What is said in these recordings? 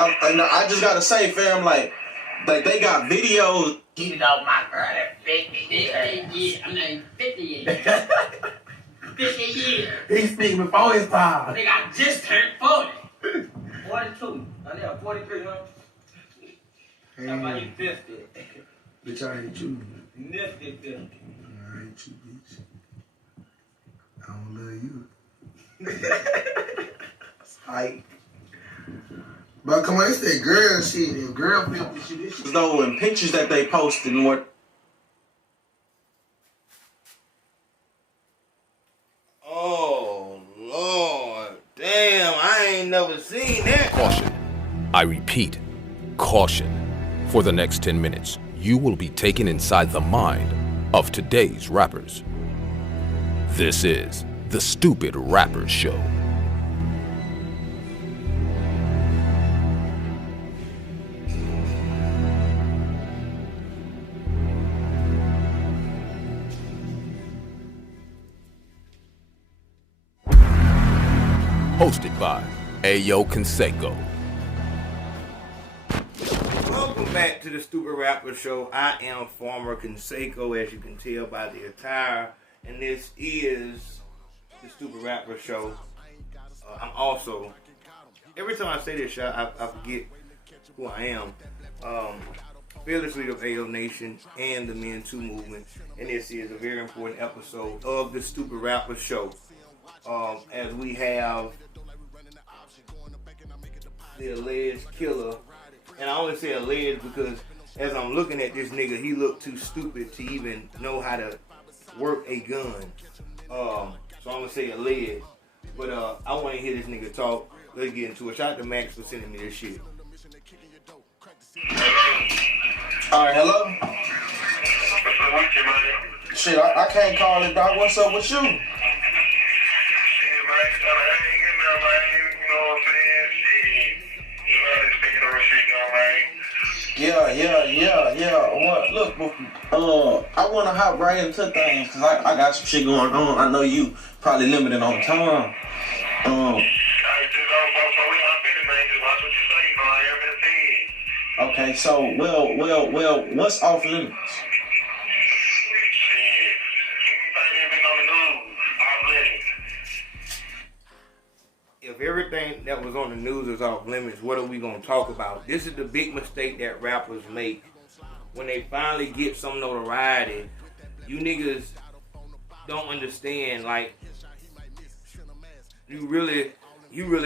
I just gotta say, fam, like they got videos. Keep it off my girl at 50 years. 50 years. 50 years. He's speaking before his time. I think I just turned 40. 42. I think 43, huh? How about you 50? Bitch, I hate you. Nifty 50. I hate you, bitch. I don't love you. It's hype. But come on, it's that girl shit. That girl filthy shit. This shit. Though in pictures that they posted and what. Oh Lord, damn! I ain't never seen that. Caution. I repeat, caution. For the next 10 minutes, you will be taken inside the mind of today's rappers. This is the Stupid Rappers Show. Hosted by Ayo Consaco. Welcome back to the Stupid Rapper Show. I am former Consaco, as you can tell by the attire, and this is the Stupid Rapper Show. I'm also, every time I say this shit, I forget who I am. Fearless leader of AO Nation and the Men Too movement, and this is a very important episode of the Stupid Rapper Show. As we have the alleged killer, and I only say alleged because as I'm looking at this nigga, he looked too stupid to even know how to work a gun. So I'm gonna say alleged, but I want to hear this nigga talk. Let's get into it. Shout out to Max for sending me this shit. All right, hello. What's up with you, man? Shit, I can't call it, dog. What's up with you? Shit, man. Yeah. What? Look, I want to hop right into things because I got some shit going on. I know you probably limited on time. Okay, so well, what's off limits? If everything that was on the news is off limits, what are we gonna talk about? This is the big mistake that rappers make when they finally get some notoriety. You niggas don't understand, like you really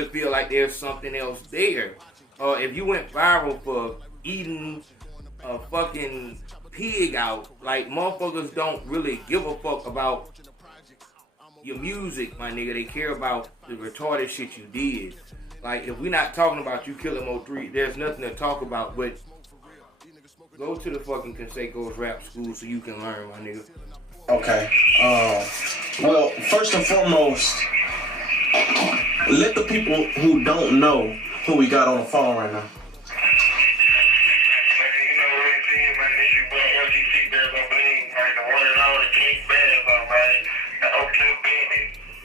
feel like there's something else there. If you went viral for eating a fucking pig out, like motherfuckers don't really give a fuck about your music, my nigga. They care about the retarded shit you did. Like, if we're not talking about you killing Mo3's, there's nothing to talk about, but go to the fucking Consaco's rap school so you can learn, my nigga. Okay. Well, first and foremost, let the people who don't know who we got on the phone right now.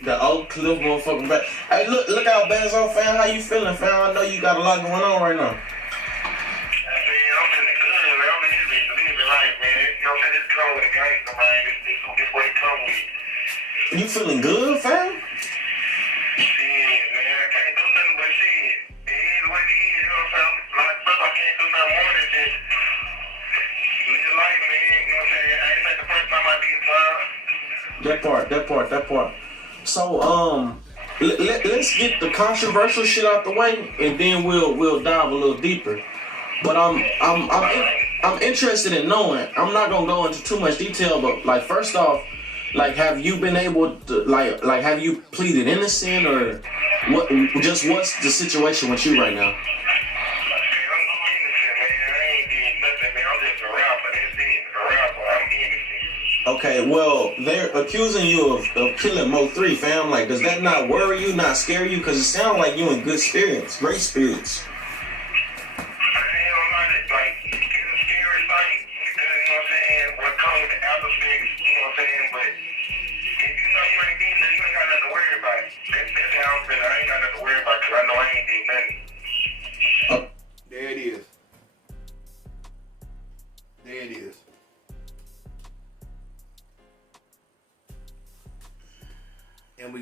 The Oak Cliff motherfucking back. Hey, look out, Bandzo fan. How you feeling, fam? I know you got a lot going on right now. I'm feeling good, man. I'm in this living life, man. You know what I'm saying? This come with a gangsta, man. This what it come with. You feeling good, fam? Shit, man. I can't do nothing but shit. It is what it is, you know what I'm saying? Like, brother, I can't do nothing more than just live life, man. You know what I'm saying? I ain't like the first time I did time. That part. So, let's get the controversial shit out the way, and then we'll dive a little deeper. But I'm interested in knowing. I'm not gonna go into too much detail, but like first off, like have you been able to like have you pleaded innocent or what? Just what's the situation with you right now? Okay, well, they're accusing you of killing Mo3's, fam. Like, does that not worry you, not scare you? Because it sounds like you in good spirits, great spirits.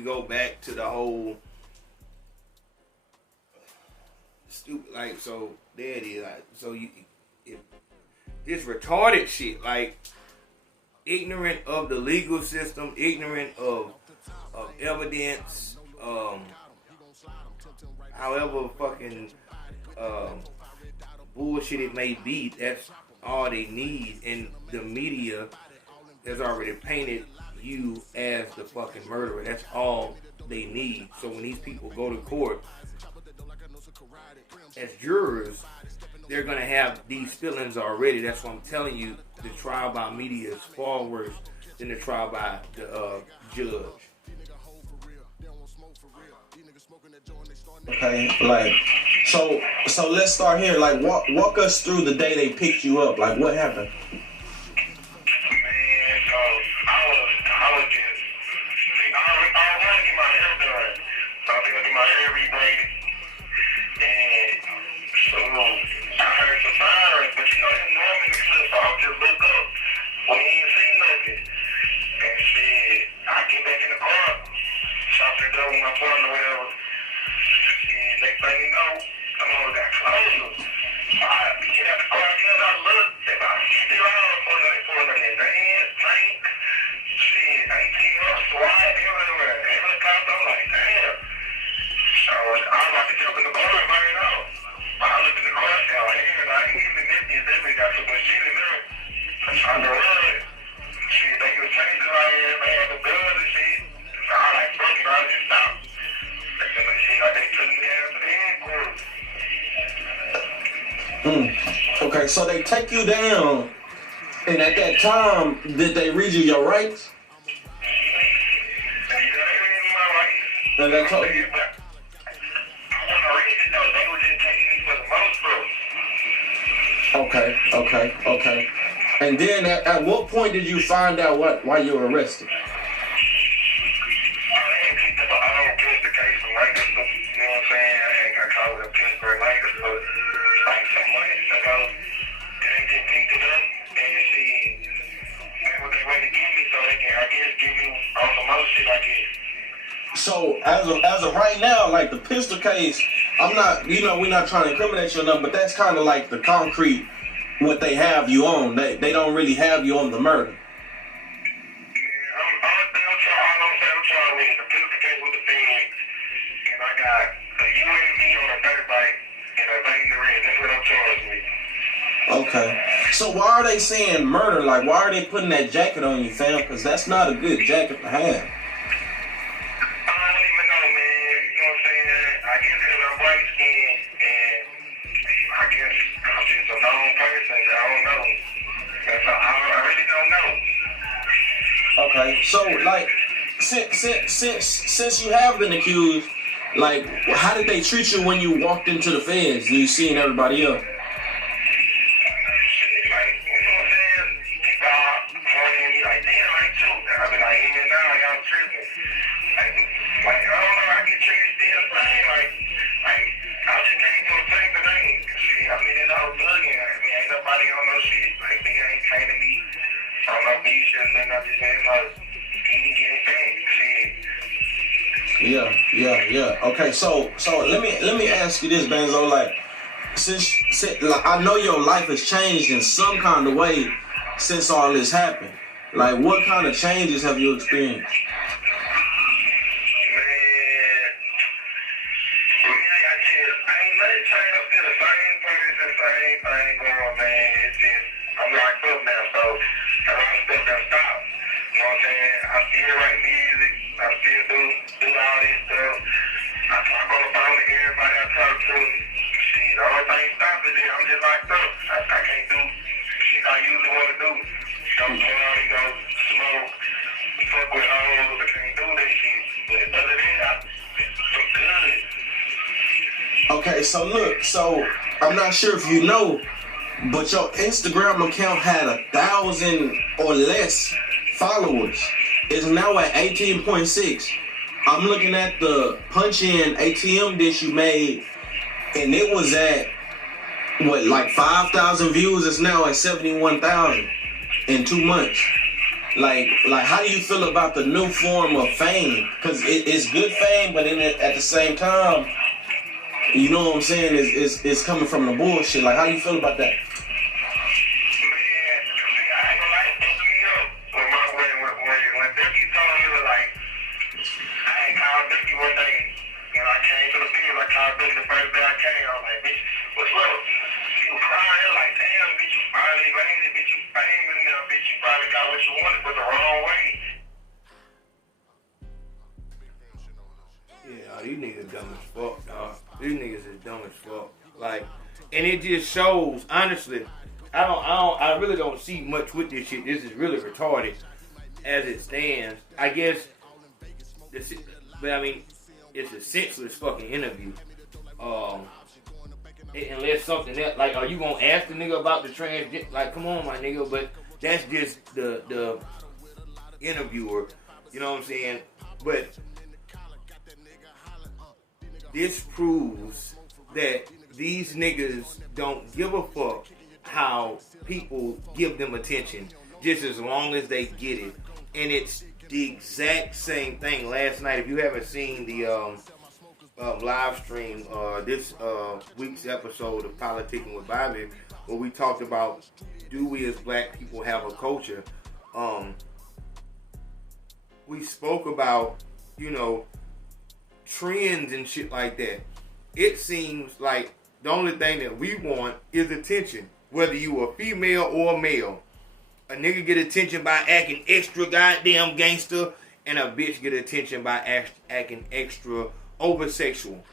go back to the whole stupid, like, so there it is. Like, so this retarded shit, like ignorant of the legal system, ignorant of evidence, however fucking bullshit it may be, that's all they need. And the media has already painted you as the fucking murderer. That's all they need. So when these people go to court as jurors, they're gonna have these feelings already. That's why I'm telling you, the trial by media is far worse than the trial by the judge. Okay, like, so let's start here. Like, walk us through the day they picked you up. Like, what happened? Man, so I was just, I want to get my hair done. So I was going to get my hair rebraided. And so I heard some sirens, but you know, them normally clip, so I just look up. We ain't seen nothing. And shit, I get back in the car, shop it up with my partner or whatever. And next thing you know, some of them got closed. So I get out the car, I look, if I still out for the dance, tank, shit, ATM, SWAT, everywhere, helicopter, I'm like, damn. So I was about to jump in the car and burn it out. I looked in the car, I said, oh, here, and I ain't even this definitely got so much shit in there. I tried to run. Shit, they was changing my hair, they had the blood and shit. So I like, fuck it, I just stopped. They said, like, shit, like, they took me down to the headquarters. Okay, so they take you down, and at that time, did they read you your rights? Yeah, they read my rights. And they told you. I want to read it, though. They were just taking me for the most part. Okay. And then at what point did you find out why you were arrested? I ain't picked up an old pistol case from Lakers, you know what I'm saying? I ain't got caught with a pistol in Lakers, so like some months ago, they just picked it up and see what they ready to give me so they can, I guess, give me on some other shit, I guess. So as of right now, like the pistol case, I'm not, we're not trying to incriminate you or nothing, but that's kind of like the concrete what they have you on. They don't really have you on the murder. Yeah, I'm trying with the pistol case with the feds, and I got a UAV on a dirt bike and a bang the red. That's what I'm charged with. Okay. So why are they saying murder? Like, why are they putting that jacket on you, fam? Because that's not a good jacket to have. I don't even know, man. You know what I'm saying? I guess because I'm white skinned, and I guess I'm just a known person. I don't know. That's all, I really don't know. Okay. So like, since you have been accused, like, how did they treat you when you walked into the feds and you seen everybody else? Yeah. Okay, so let me ask you this, Bandzo. Like, since like, I know your life has changed in some kind of way since all this happened. Like, what kind of changes have you experienced? Okay, so look, I'm not sure if you know, but your Instagram account had 1,000 or less followers. It's now at 18.6. I'm looking at the punch-in ATM dish you made, and it was at, what, like 5,000 views? It's now at 71,000 in 2 months. Like, how do you feel about the new form of fame? Because it's good fame, but at the same time, you know what I'm saying? It's coming from the bullshit. Like, how do you feel about that? These niggas dumb as fuck, dog. These niggas is dumb as fuck. Like, and it just shows, honestly, I really don't see much with this shit. This is really retarded as it stands. I guess, but I mean, it's a senseless fucking interview. Unless something that, like, are you gonna ask the nigga about the transgender? Like, come on, my nigga. But that's just the interviewer. You know what I'm saying? But this proves that these niggas don't give a fuck how people give them attention, just as long as they get it. And it's the exact same thing. Last night, if you haven't seen the live stream, this week's episode of Politicking with Bobby, where we talked about, do we as black people have a culture? We spoke about, you know, trends and shit like that. It seems like the only thing that we want is attention, whether you a female or a male. A nigga get attention by acting extra goddamn gangster, and a bitch get attention by acting extra over-sexual.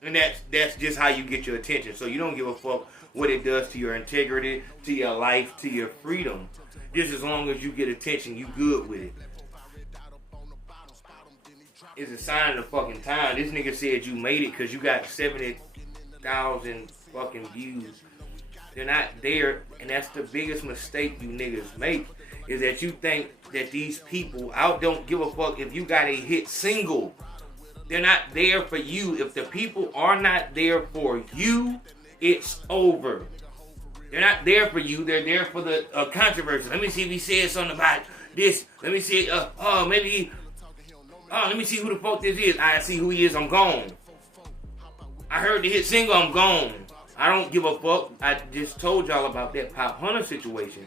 And that's just how you get your attention. So you don't give a fuck what it does to your integrity, to your life, to your freedom. Just as long as you get attention, you good with it. It's a sign of the fucking time. This nigga said you made it because you got 70,000 fucking views. They're not there, and that's the biggest mistake you niggas make, is that you think that these people out don't give a fuck if you got a hit single. They're not there for you. If the people are not there for you, it's over. They're not there for you. They're there for the controversy. Let me see if he said something about this. Let me see. Let me see who the fuck this is. I see who he is. I'm gone. I heard the hit single. I'm gone. I don't give a fuck. I just told y'all about that Pop Hunter situation.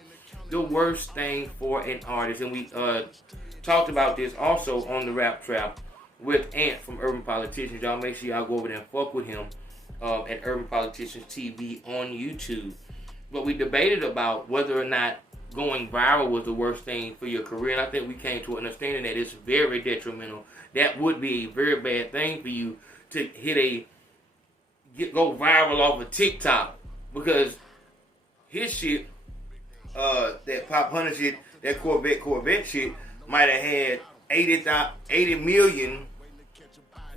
The worst thing for an artist. And we talked about this also on the Rap Trap with Ant from Urban Politicians. Y'all make sure y'all go over there and fuck with him at Urban Politicians TV on YouTube. But we debated about whether or not going viral was the worst thing for your career. And I think we came to an understanding that it's very detrimental. That would be a very bad thing for you to go viral off of TikTok. Because his shit, that Pop Hunter shit, that Corvette shit, might have had 80 million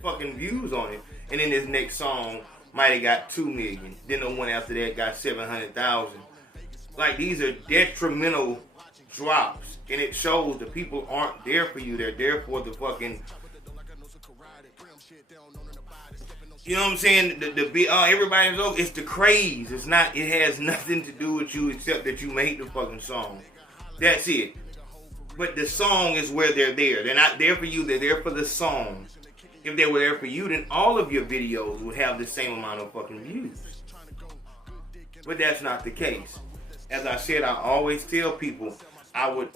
fucking views on it. And then this next song might have got 2 million. Then the one after that got 700,000. Like, these are detrimental drops. And it shows the people aren't there for you. They're there for the fucking... You know what I'm saying? Everybody's okay. It's the craze. It's not. It has nothing to do with you except that you made the fucking song. That's it. But the song is where they're there. They're not there for you. They're there for the song. If they were there for you, then all of your videos would have the same amount of fucking views. But that's not the case. As I said, I always tell people I would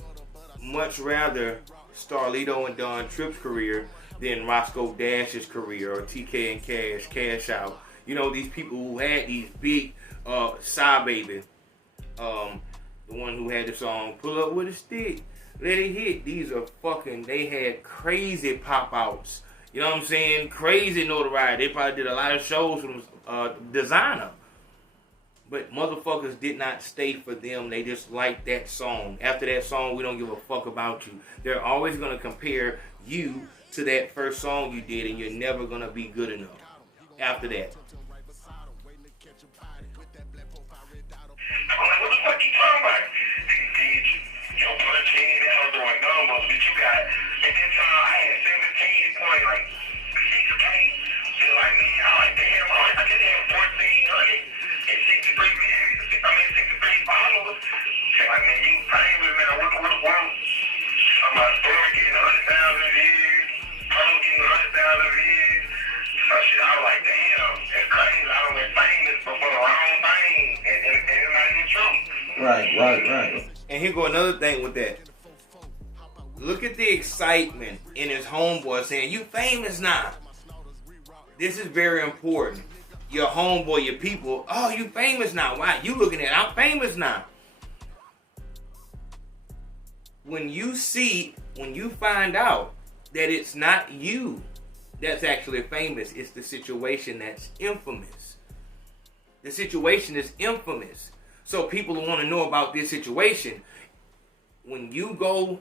much rather Starlito and Don Tripp's career than Roscoe Dash's career, or TK and Cash Out. You know, these people who had these big, Psy Baby, the one who had the song Pull Up With a Stick, Let It Hit. These are fucking, they had crazy pop-outs. You know what I'm saying? Crazy notoriety. They probably did a lot of shows from Designer. But motherfuckers did not stay for them. They just liked that song. After that song, we don't give a fuck about you. They're always going to compare you to that first song you did, and you're never going to be good enough after that. I'm like, what the fuck you talking about? Your punch in, I was doing numbers, but you got, at that time, I had 17 point, like, 6K. So like, man, I like, damn, I just had 1,400 and 63 followers. So like, man, you famous, man, what? Right. And here go another thing with that. Look at the excitement in his homeboy saying, "You famous now." This is very important. Your homeboy, your people, "Oh, you famous now." Why? You looking at, "I'm famous now." When you find out that it's not you that's actually famous, it's the situation that's infamous. The situation is infamous. So people want to know about this situation. When you go,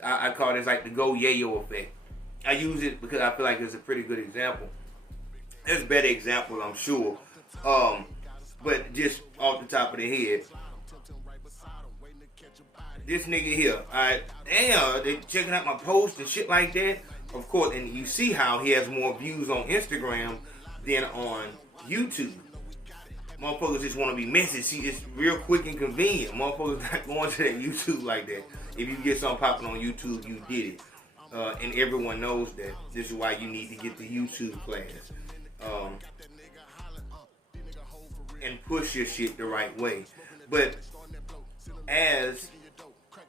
I call this like the Go Yayo effect. I use it because I feel like it's a pretty good example. There's better examples, I'm sure. But just off the top of the head, this nigga here, alright, damn, they checking out my posts and shit like that. Of course, and you see how he has more views on Instagram than on YouTube. Motherfuckers just want to be messy. See, it's real quick and convenient. Motherfuckers not going to that YouTube like that. If you get something popping on YouTube, you did it. And everyone knows that. This is why you need to get the YouTube class. And push your shit the right way. But as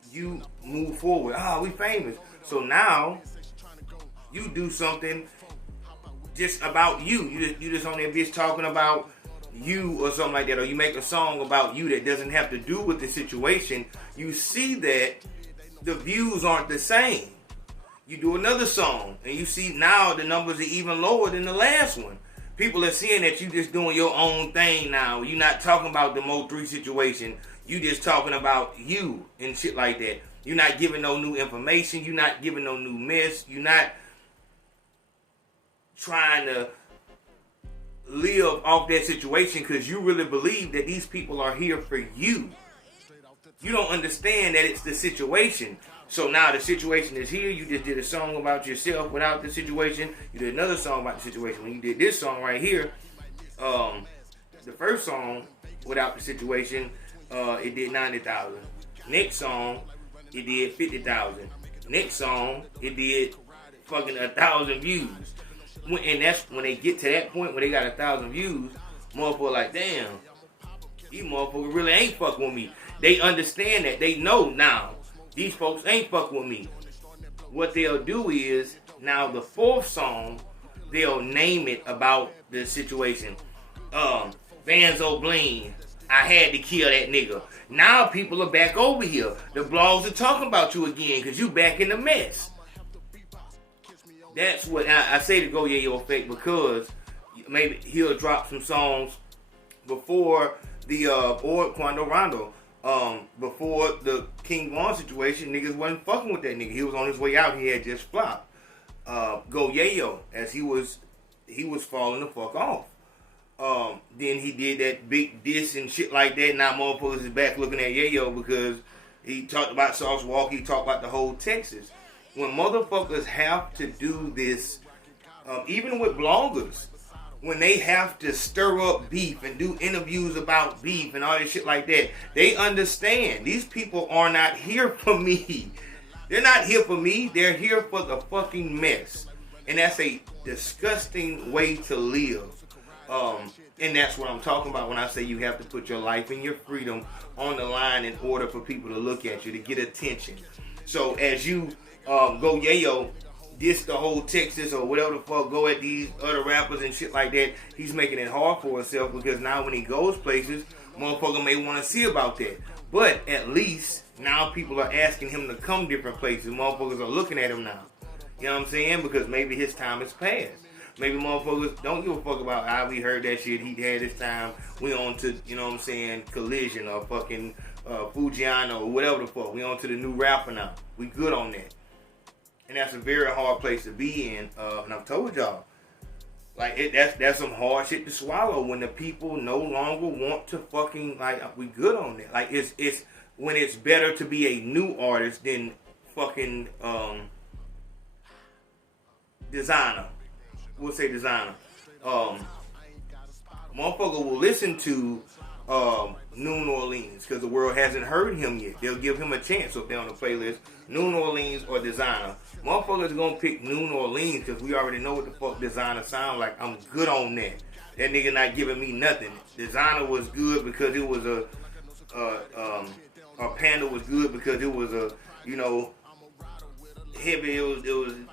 you move forward, we famous. So now you do something just about you. You just on that bitch talking about you or something like that, or you make a song about you that doesn't have to do with the situation. You see that the views aren't the same. You do another song and you see now the numbers are even lower than the last one. People are seeing that you just doing your own thing now. You're not talking about the Mo3's situation. You just talking about you and shit like that. You're not giving no new information. You're not giving no new mess. You're not trying to live off that situation because you really believe that these people are here for you. You don't understand that it's the situation. So now the situation is here. You just did a song about yourself without the situation. You did another song about the situation. When you did this song right here, the first song without the situation, it did 90,000. Next song, it did 50,000. Next song, it did fucking 1,000 views. And that's when they get to that point where they got 1,000 views, motherfucker like, damn, these motherfuckers really ain't fucking with me. They understand that. They know now. These folks ain't fucking with me. What they'll do is, now the fourth song, they'll name it about the situation. Bandzo Bling, I had to kill that nigga. Now people are back over here. The blogs are talking about you again because you back in the mess. That's what I say to Go Yayo effect, because maybe he'll drop some songs before the or Quando Rondo. Before the King Von situation, niggas wasn't fucking with that nigga. He was on his way out. He had just flopped. Go Yayo, as he was falling the fuck off. Then he did that big diss and shit like that. Now motherfuckers is back looking at Yayo because he talked about Sauce Walker. He talked about the whole Texas. When motherfuckers have to do this, even with bloggers, when they have to stir up beef and do interviews about beef and all this shit like that, they understand these people are not here for me. They're not here for me. They're here for the fucking mess. And that's a disgusting way to live. And that's what I'm talking about when I say you have to put your life and your freedom on the line in order for people to look at you, to get attention. So as you Go Yayo diss the whole Texas or whatever the fuck, go at these other rappers and shit like that, he's making it hard for himself, because now when he goes places, motherfucker may want to see about that. But at least now people are asking him to come different places. Motherfuckers are looking at him now. You know what I'm saying? Because maybe his time has passed. Maybe motherfuckers don't give a fuck about how we heard that shit. He had his time. We on to, you know what I'm saying, Collision or fucking Fujiano or whatever the fuck. We on to the new rapper now. We good on that. And that's a very hard place to be in. And I've told y'all, like, that's some hard shit to swallow when the people no longer want to fucking, like, we good on that. Like, it's when it's better to be a new artist than fucking designer. We'll say designer. Motherfucker will listen to New Orleans because the world hasn't heard him yet. They'll give him a chance. So if they're on the playlist, New Orleans or designer, motherfuckers gonna pick New Orleans because we already know what the fuck designer sound like. I'm good on that. That nigga not giving me nothing. Designer was good because it was a Panda was good because it was a, you know, heavy. It was the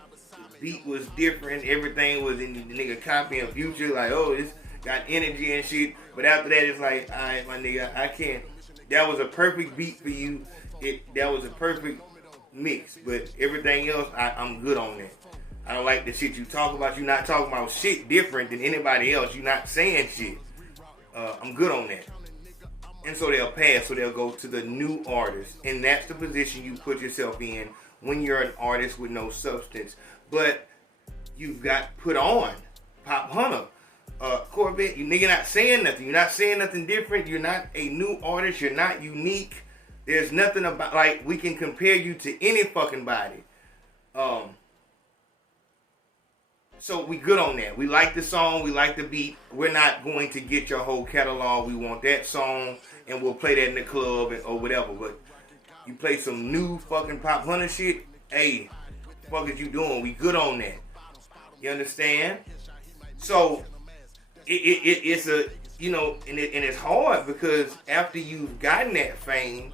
beat was different. Everything was in the nigga copying Future. Like, oh, it's got energy and shit. But after that, it's like, all right, my nigga, I can't. That was a perfect beat for you. That was a perfect mix. But everything else, I'm good on that. I don't like the shit you talk about. You're not talking about shit different than anybody else. You're not saying shit. I'm good on that. And so they'll pass. So they'll go to the new artist. And that's the position you put yourself in when you're an artist with no substance. But you've got put on. Pop Hunter. Corvette, you nigga not saying nothing. You're not saying nothing different. You're not a new artist. You're not unique. There's nothing about, like, we can compare you to any fucking body. So we good on that. We like the song. We like the beat. We're not going to get your whole catalog. We want that song, and we'll play that in the club or whatever. But you play some new fucking Pop Hunter shit, hey, what the fuck is you doing? We good on that. You understand? So it's a, you know, and it's hard because after you've gotten that fame,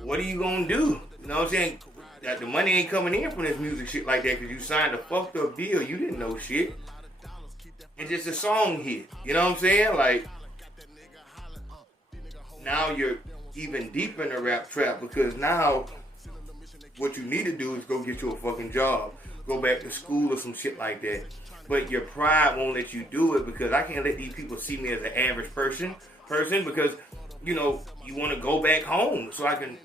what are you gonna do? You know what I'm saying? That the money ain't coming in from this music shit like that because you signed a fucked up deal. You didn't know shit. And just a song hit. You know what I'm saying? Like, now you're even deeper in the rap trap because now what you need to do is go get you a fucking job. Go back to school or some shit like that. But your pride won't let you do it because I can't let these people see me as an average person because, you know, you want to go back home so I can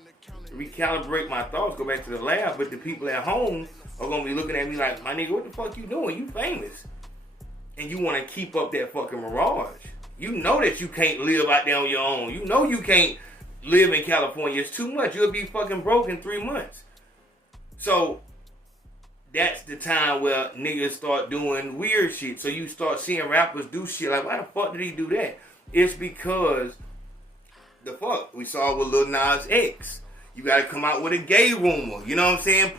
recalibrate my thoughts, go back to the lab, but the people at home are going to be looking at me like, my nigga, what the fuck you doing? You famous. And you want to keep up that fucking mirage. You know that you can't live out there on your own. You know you can't live in California. It's too much. You'll be fucking broke in 3 months. So that's the time where niggas start doing weird shit. So you start seeing rappers do shit like, why the fuck did he do that? It's because the fuck we saw with Lil Nas X. You gotta come out with a gay rumor. You know what I'm saying?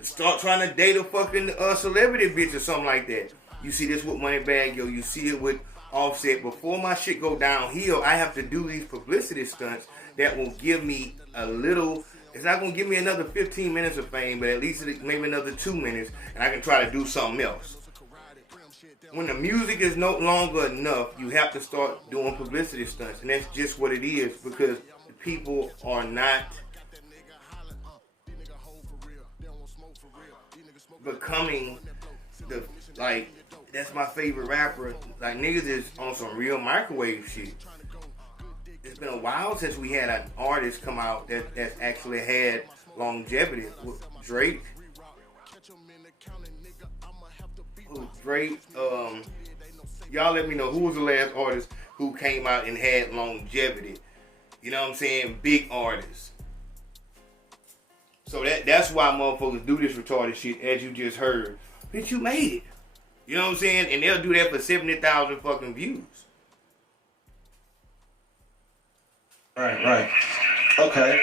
Start trying to date a fucking celebrity bitch or something like that. You see this with Moneybagg Yo. You see it with Offset. Before my shit go downhill, I have to do these publicity stunts that will give me a little. It's not gonna give me another 15 minutes of fame, but at least maybe another 2 minutes, and I can try to do something else. When the music is no longer enough, you have to start doing publicity stunts, and that's just what it is because the people are not becoming the, like, that's my favorite rapper. Like, niggas is on some real microwave shit. It's been a while since we had an artist come out that's actually had longevity. With Drake. Y'all let me know who was the last artist who came out and had longevity. You know what I'm saying? Big artists. So that's why motherfuckers do this retarded shit, as you just heard. Bitch, you made it. You know what I'm saying? And they'll do that for 70,000 fucking views. Right. Okay.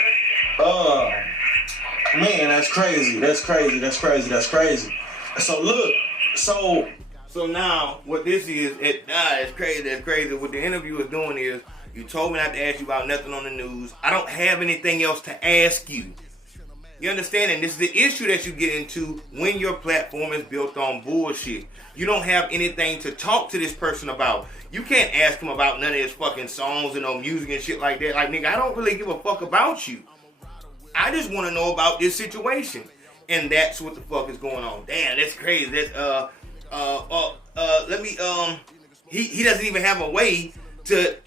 Man, that's crazy. So look, So now, what this is, it's crazy. What the interview is doing is, you told me not to ask you about nothing on the news. I don't have anything else to ask you. You understand? And this is the issue that you get into when your platform is built on bullshit. You don't have anything to talk to this person about. You can't ask him about none of his fucking songs and no music and shit like that. Like, nigga, I don't really give a fuck about you. I just want to know about this situation. And that's what the fuck is going on. Damn, that's crazy. That's, he doesn't even have a way to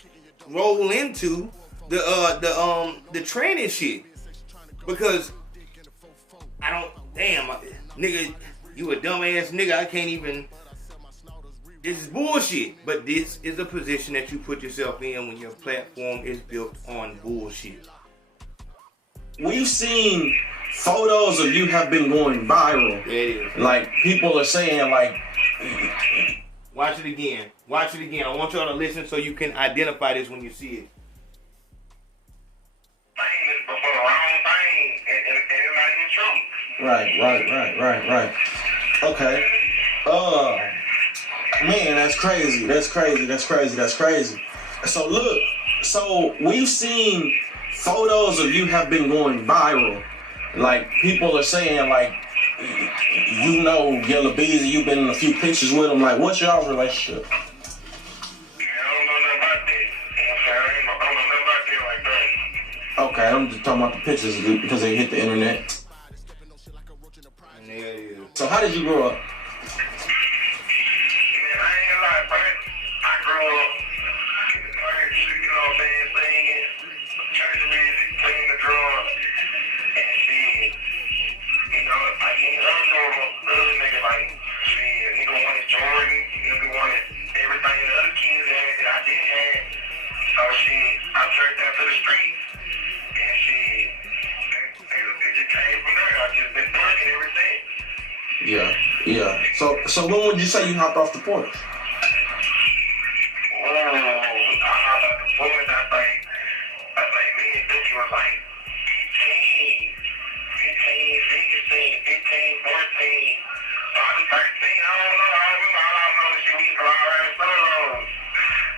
roll into the training shit. Because nigga, you a dumbass nigga. I can't even. This is bullshit. But this is a position that you put yourself in when your platform is built on bullshit. We've seen photos of you have been going viral. Yeah, it is. Like, people are saying, like. Watch it again. I want y'all to listen so you can identify this when you see it. Right. Okay. Man, that's crazy. So look, So we've seen photos of you have been going viral. Like people are saying, like, you know, Yellow Beezy, you've been in a few pictures with him. Like, what's y'all's relationship? I don't know nothing about that. I don't know nothing about that like that. Okay, I'm just talking about the pictures because they hit the internet. So how did you grow up? Man, I ain't gonna lie, bro. I grew up in the church, you know what I'm saying, singing, church music, playing the drums, and shit. You know, like, you know, other nigga, like, shit, nigga wanted Jordan, nigga wanted everything the other kids had that I didn't have. So shit, I turned that to the streets, and shit, it just came from there. I just been thugging ever since. Yeah. So when would you say you hopped off the porch? I hopped off the porch, I think me and Dookie was like 15, 16, 15, 14. So I was 13, I don't know. I remember all I know is shit, we used to ride around solos.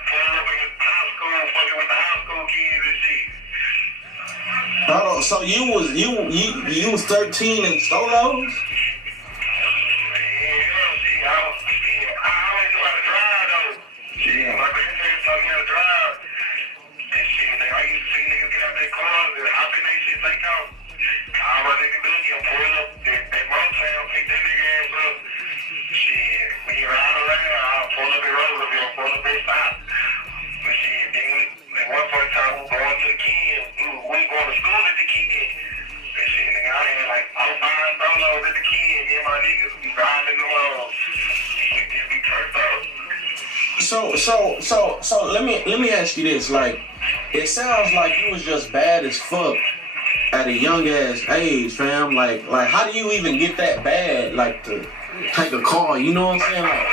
Pulling up in the high school, fucking with the high school kids and shit. Hold on, so you was 13 in solos? So let me ask you this. Like, it sounds like you was just bad as fuck at a young ass age, fam. Like how do you even get that bad? Like to take a call, you know what I'm saying? Like,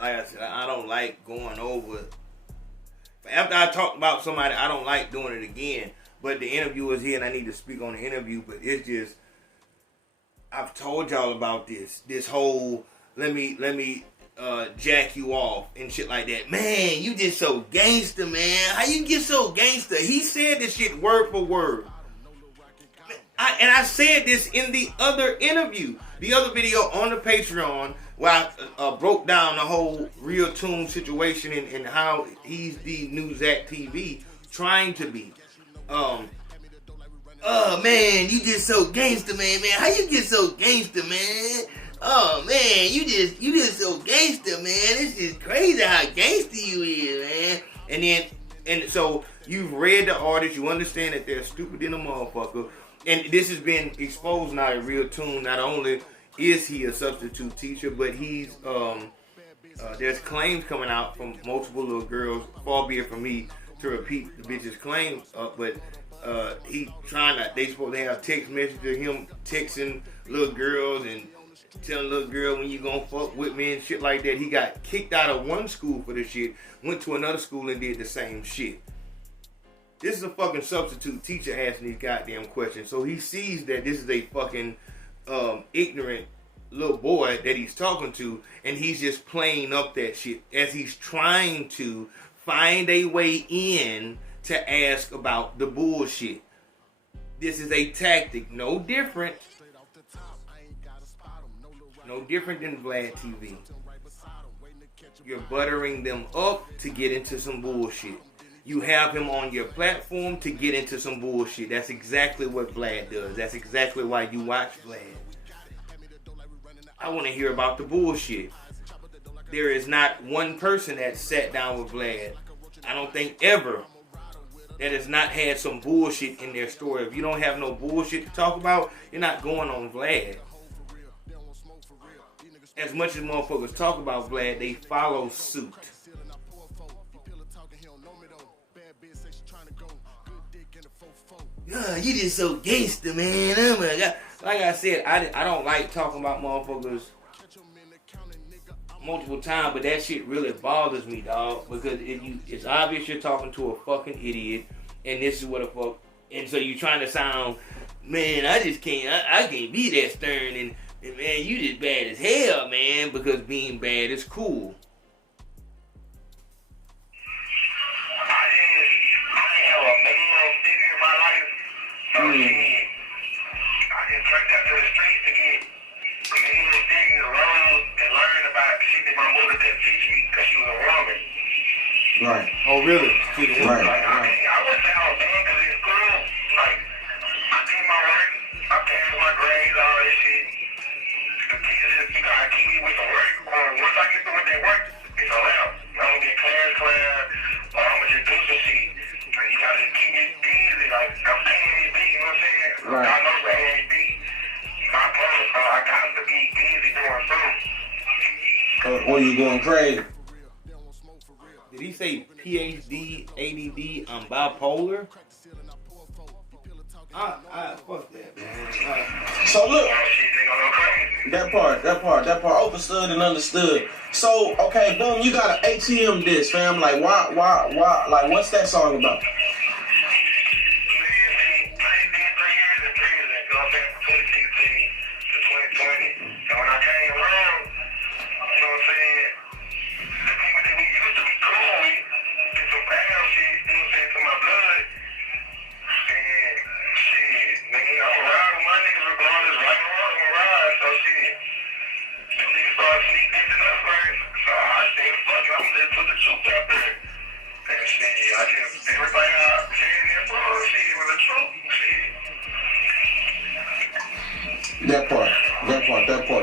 like I said, I don't like going over. After I talk about somebody, I don't like doing it again. But the interview is here, and I need to speak on the interview. But it's just, I've told y'all about this whole let me jack you off and shit like that. Man, you just so gangster, man. How you get so gangster? He said this shit word for word. I said this in the other interview, the other video on the Patreon, where I broke down the whole Real Tune situation and how he's the new Zach TV trying to be. Oh man, you just so gangster, man. How you get so gangster, man? Oh man, you just so gangster, man. It's just crazy how gangster you is, man. And so you've read the artist, you understand that they're stupid in a motherfucker. And this has been exposed now in Real Tune. Not only is he a substitute teacher, but he's there's claims coming out from multiple little girls. Far be it from me to repeat the bitch's claims, but they supposed to have text messages of him texting little girls and telling little girl when you gonna fuck with me and shit like that. He got kicked out of one school for this shit, went to another school and did the same shit. This is a fucking substitute teacher asking these goddamn questions. So he sees that this is a fucking ignorant little boy that he's talking to, and he's just playing up that shit as he's trying to find a way in to ask about the bullshit. This is a tactic, no different than Vlad TV. You're buttering them up to get into some bullshit. You have him on your platform to get into some bullshit. That's exactly what Vlad does. That's exactly why you watch Vlad. I want to hear about the bullshit. There is not one person that sat down with Vlad, I don't think ever, that has not had some bullshit in their story. If you don't have no bullshit to talk about, you're not going on Vlad. As much as motherfuckers talk about Vlad, they follow suit. You just so gangster, man. Oh my God. Like I said, I don't like talking about motherfuckers multiple times, but that shit really bothers me, dog. Because it's obvious you're talking to a fucking idiot, and this is what a fuck. And so you trying to sound, man, I can't be that stern, and man, you just bad as hell, man. man, because being bad is cool. I didn't have a male figure in my life. I just turned out to the streets to get male figures, roles, and learn about shit that my mother couldn't teach me because she was a woman. Right. Oh, really? Right. Like, I went to Alabama because in school, like, I did my work, I passed my grades, all that shit. The teachers, you gotta keep me with the work, or once I get through with that work, it's allowed. I'm gonna get class, or I'm gonna just do some shit. And you gotta keep me busy, like, I'm paying this beat, you know what I'm saying? Right. I know that ain't beat. My promise, I got to be busy doing something. Or you going crazy? Did he say PhD, ADD, I'm bipolar? Fuck that, man. So look, that part, overstood and understood. So, okay, boom, you got an ATM disc, fam. Like, why, like, what's that song about?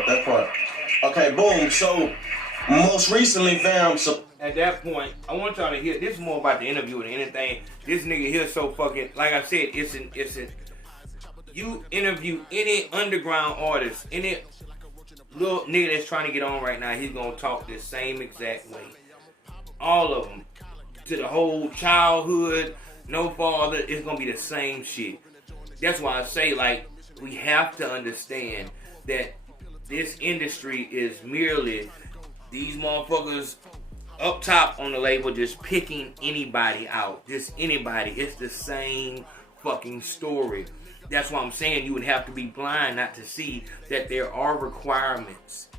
That part. Okay, boom. So, most recently, fam. So at that point, I want y'all to hear. This is more about the interview than anything. This nigga here so fucking. Like I said, it's an. You interview any underground artist, any little nigga that's trying to get on right now, he's gonna talk the same exact way. All of them, to the whole childhood, no father. It's gonna be the same shit. That's why I say, like, we have to understand that this industry is merely these motherfuckers up top on the label just picking anybody out. Just anybody. It's the same fucking story. That's why I'm saying you would have to be blind not to see that there are requirements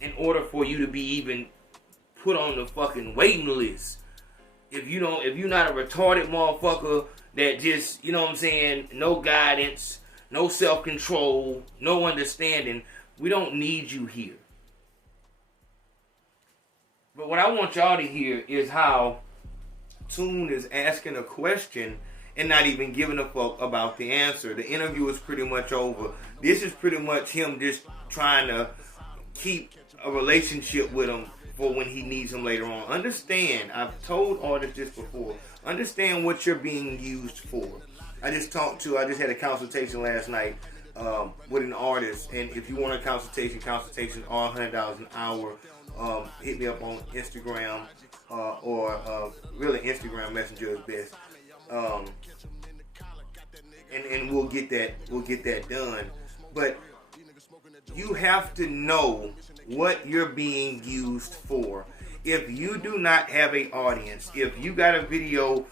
in order for you to be even put on the fucking waiting list. If you're not a retarded motherfucker that just, you know what I'm saying, no guidance, no self-control, no understanding, we don't need you here. But what I want y'all to hear is how Tune is asking a question and not even giving a fuck about the answer. The interview is pretty much over. This is pretty much him just trying to keep a relationship with him for when he needs him later on. Understand, I've told artists this before, understand what you're being used for. I just had a consultation last night with an artist, and if you want a consultations are $100 an hour. Hit me up on Instagram or really Instagram Messenger is best, and we'll get that done. But you have to know what you're being used for. If you do not have an audience, if you got a video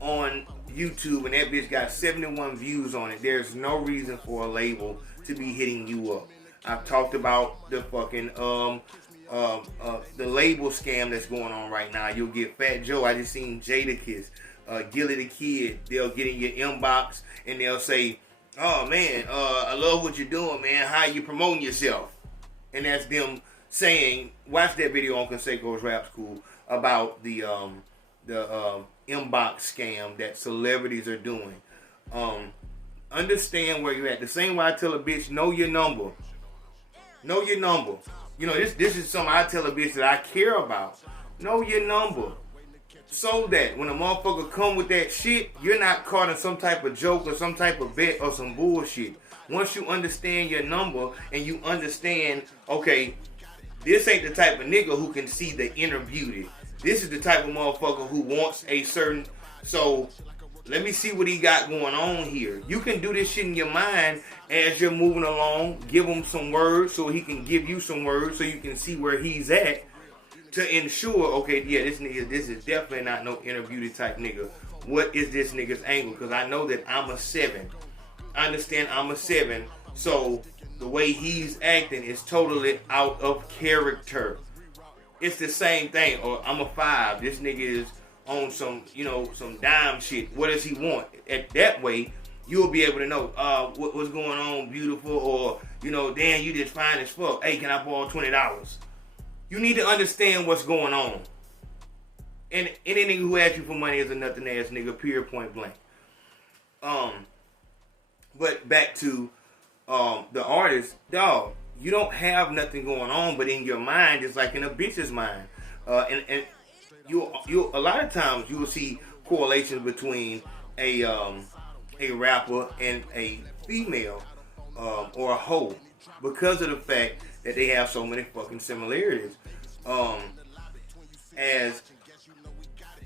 on YouTube and that bitch got 71 views on it, there's no reason for a label to be hitting you up. I've talked about the fucking the label scam that's going on right now. You'll get Fat Joe. I just seen Jadakiss, Gilly the Kid. They'll get in your inbox and they'll say, "Oh man, I love what you're doing, man. How you promoting yourself?" And that's them saying, watch that video on Consaco's Rap School about the inbox scam that celebrities are doing. Understand where you're at. The same way I tell a bitch, know your number. Know your number. You know, this is something I tell a bitch that I care about. Know your number. So that when a motherfucker come with that shit, you're not caught in some type of joke or some type of bet or some bullshit. Once you understand your number and you understand, okay, this ain't the type of nigga who can see the inner beauty. This is the type of motherfucker who wants a certain... So, let me see what he got going on here. You can do this shit in your mind as you're moving along. Give him some words so he can give you some words so you can see where he's at to ensure, okay, yeah, this is definitely not no inner beauty type nigga. What is this nigga's angle? Because I know that I'm a 7. I understand I'm a 7. So the way he's acting is totally out of character. It's the same thing. Or I'm a 5. This nigga is on some, some dime shit. What does he want? At that way, you'll be able to know what's going on, beautiful, or damn, you just fine as fuck. Hey, can I borrow $20? You need to understand what's going on. And any nigga who asks you for money is a nothing ass nigga, period, point blank. But back to the artist, dog. You don't have nothing going on, but in your mind, it's like in a bitch's mind. And you a lot of times you will see correlations between a rapper and a female or a hoe because of the fact that they have so many fucking similarities. As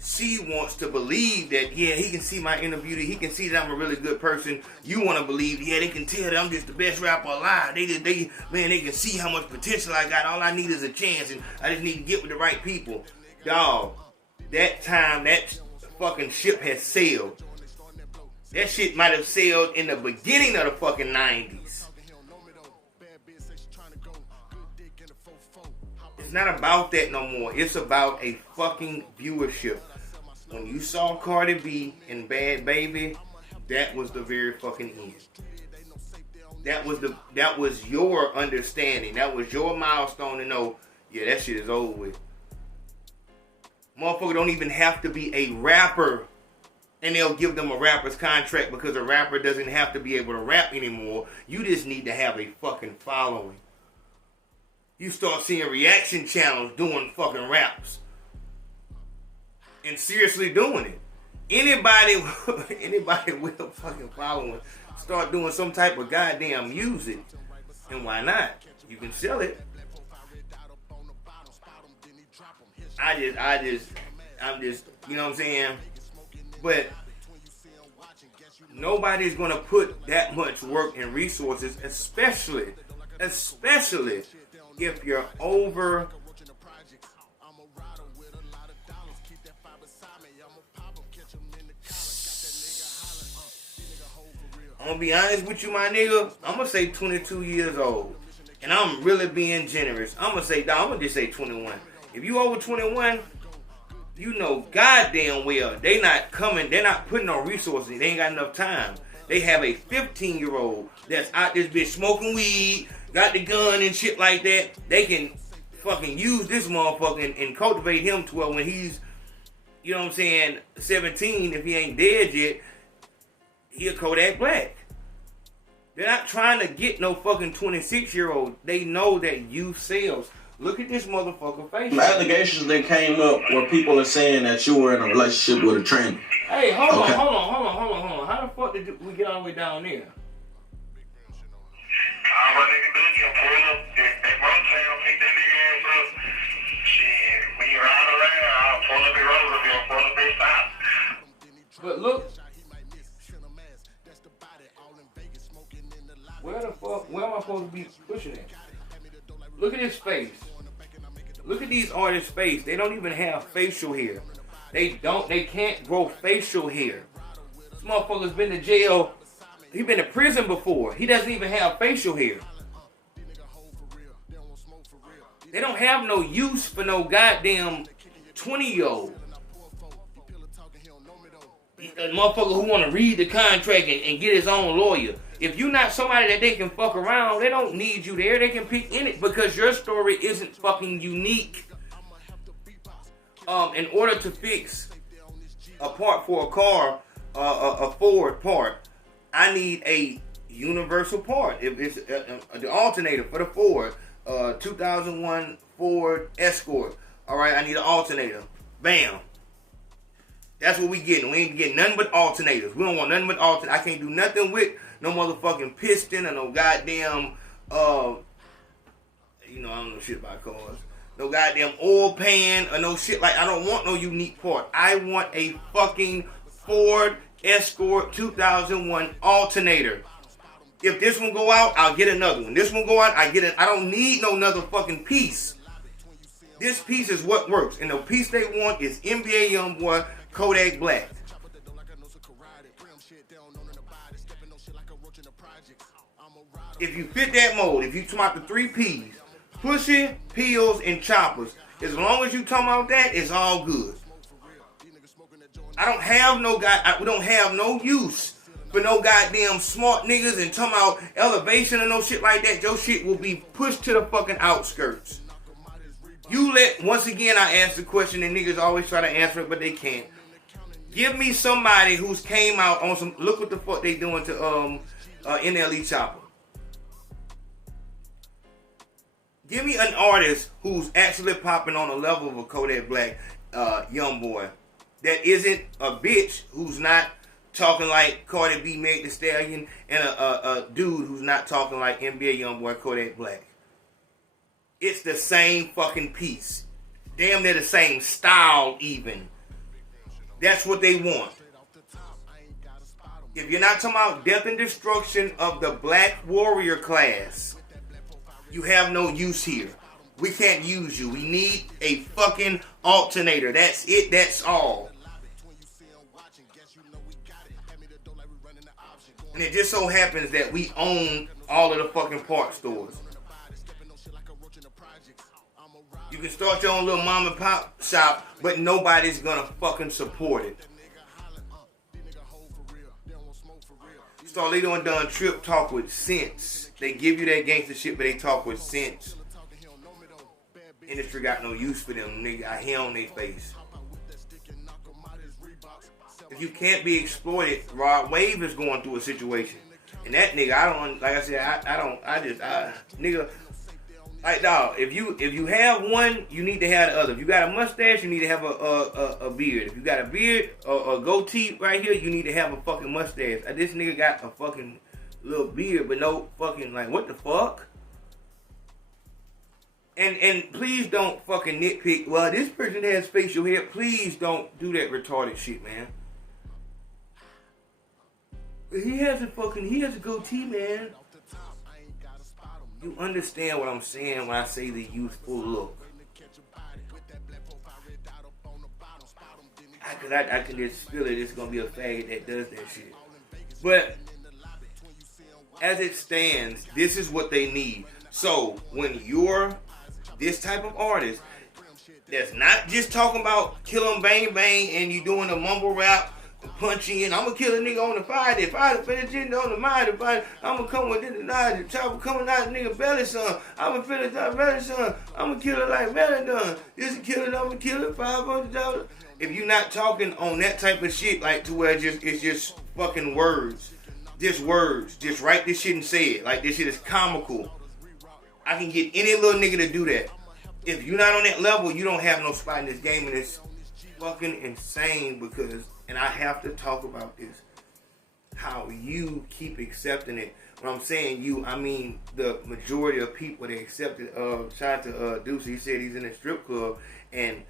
she wants to believe that, yeah, he can see my inner beauty. He can see that I'm a really good person. You want to believe, yeah, they can tell that I'm just the best rapper alive. They can see how much potential I got. All I need is a chance, and I just need to get with the right people. Dog, that time, that fucking ship has sailed. That shit might have sailed in the beginning of the fucking 90s. It's not about that no more. It's about a fucking viewership. When you saw Cardi B and Bad Baby, that was the very fucking end. That was your understanding. That was your milestone to know, yeah, that shit is over with. Motherfucker don't even have to be a rapper, and they'll give them a rapper's contract because a rapper doesn't have to be able to rap anymore. You just need to have a fucking following. You start seeing reaction channels doing fucking raps. And seriously doing it. Anybody with a fucking following start doing some type of goddamn music. And why not? You can sell it. I'm just, you know what I'm saying? But nobody's gonna put that much work and resources, especially if you're over I'm gonna be honest with you, my nigga. I'm gonna say 22 years old. And I'm really being generous. I'm gonna just say 21. If you over 21, you know goddamn well they're not putting no resources. They ain't got enough time. They have a 15-year-old that's out this bitch smoking weed, got the gun and shit like that. They can fucking use this motherfucker and cultivate him to where when he's, you know what I'm saying, 17, if he ain't dead yet, he'll Kodak Black. They're not trying to get no fucking 26-year-old. They know that youth sells. Look at this motherfucker face. The allegations that came up where people are saying that you were in a relationship with a trainer. Hey, hold on. How the fuck did we get all the way down there? But look, where am I supposed to be pushing it? Look at his face. Look at these artists' face. They don't even have facial hair. They can't grow facial hair. This motherfucker's been to jail. He been to prison before. He doesn't even have facial hair. They don't have no use for no goddamn 20-year-old. A motherfucker who want to read the contract and get his own lawyer. If you're not somebody that they can fuck around, they don't need you there. They can pick in it because your story isn't fucking unique. In order to fix a part for a car, a Ford part, I need a universal part. If it's the alternator for the Ford, 2001 Ford Escort. All right, I need an alternator. Bam. That's what we getting. We ain't getting nothing but alternators. We don't want nothing but alternators. I can't do nothing with no motherfucking piston or no goddamn, I don't know shit about cars. No goddamn oil pan or no shit like. I don't want no unique part. I want a fucking Ford Escort 2001 alternator. If this one go out, I'll get another one. This one go out, I get it. I don't need no another fucking piece. This piece is what works. And the piece they want is NBA YoungBoy Kodak Black. If you fit that mold, if you talking about the 3 P's, pushing, pills, and choppers, as long as you talking about that, it's all good. I don't have no we don't have no use for no goddamn smart niggas and talking about elevation and no shit like that. Your shit will be pushed to the fucking outskirts. Once again, I ask the question and niggas always try to answer it, but they can't. Give me somebody who's came out on some, look what the fuck they doing to NLE Chopper. Give me an artist who's actually popping on the level of a Kodak Black young boy that isn't a bitch who's not talking like Cardi B, Meg Thee Stallion, and a dude who's not talking like NBA young boy Kodak Black. It's the same fucking piece. Damn, they're the same style even. That's what they want. If you're not talking about death and destruction of the Black Warrior class, you have no use here. We can't use you. We need a fucking alternator. That's it. That's all. And it just so happens that we own all of the fucking parts stores. You can start your own little mom and pop shop, but nobody's gonna fucking support it. Starlito and Don Trip talk with sense. They give you that gangster shit, but they talk with sense. Industry got no use for them, nigga. I hear on their face. If you can't be exploited, Rod Wave is going through a situation. And that nigga, I don't, like I said, nigga, like dog, if you have one, you need to have the other. If you got a mustache, you need to have a beard. If you got a beard or a goatee right here, you need to have a fucking mustache. This nigga got a fucking little beard, but no fucking, like, what the fuck? And please don't fucking nitpick. Well, this person has facial hair. Please don't do that retarded shit, man. He has a goatee, man. You understand what I'm saying when I say the youthful look. I can just feel it. It's going to be a faggot that does that shit. But as it stands, this is what they need. So when you're this type of artist that's not just talking about kill 'em bang bang and you doing a mumble rap, punchy, and I'm gonna kill a nigga on the fire, if I finish it on the mind, I'm gonna come with the knife, the chopper coming out the nigga belly, son. I'm gonna finish that belly, son. I'm gonna kill it like Melly done. This is killing, I'm gonna kill it $500. If you're not talking on that type of shit, like to where it's just fucking words. Just words. Just write this shit and say it. Like this shit is comical. I can get any little nigga to do that. If you're not on that level, you don't have no spot in this game, and it's fucking insane because, and I have to talk about this, how you keep accepting it. When I'm saying you, I mean the majority of people that accepted. Shout out to Deuce. He said he's in a strip club and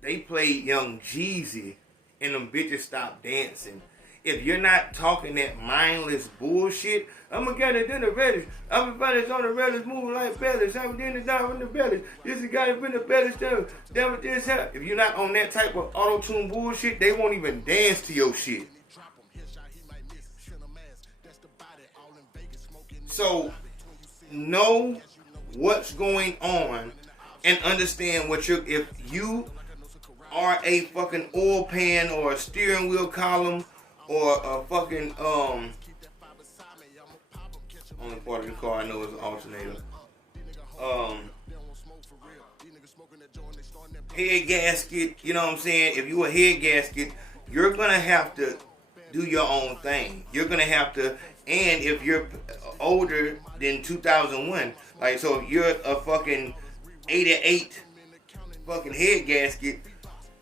they played Young Jeezy and them bitches stopped dancing. If you're not talking that mindless bullshit, I'm gonna get it in the bellies. Everybody's on the bellies moving like bellies. I'm in the down in the bellies. This is got to be the bellies. Damn it, this hell. If you're not on that type of auto-tune bullshit, they won't even dance to your shit. So, know what's going on and understand what if you are a fucking oil pan or a steering wheel column or a fucking only part of the car I know is an alternator. Head gasket, you know what I'm saying? If you a head gasket, you're gonna have to do your own thing. You're gonna have to, and if you're older than 2001, like so if you're a fucking 88 fucking head gasket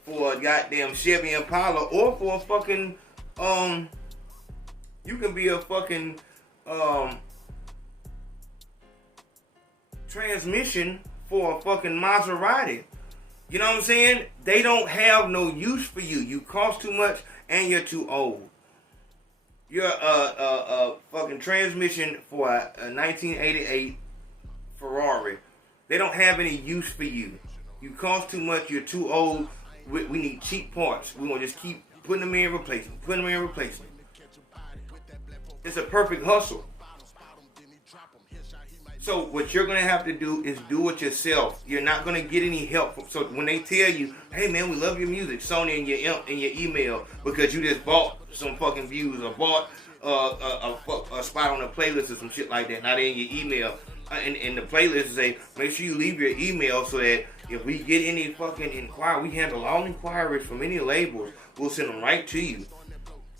for a goddamn Chevy Impala or for a fucking you can be a fucking transmission for a fucking Maserati. You know what I'm saying? They don't have no use for you. You cost too much and you're too old. You're a fucking transmission for a 1988 Ferrari. They don't have any use for you. You cost too much. You're too old. We need cheap parts. We're going to just keep putting them in replacement. It's a perfect hustle. So what you're gonna have to do is do it yourself. You're not gonna get any help. So when they tell you, "Hey man, we love your music," Sony in your email because you just bought some fucking views or bought a spot on a playlist or some shit like that, not in your email. And the playlist say, make sure you leave your email so that if we get any fucking inquiry, we handle all inquiries from any labels. We'll send them right to you.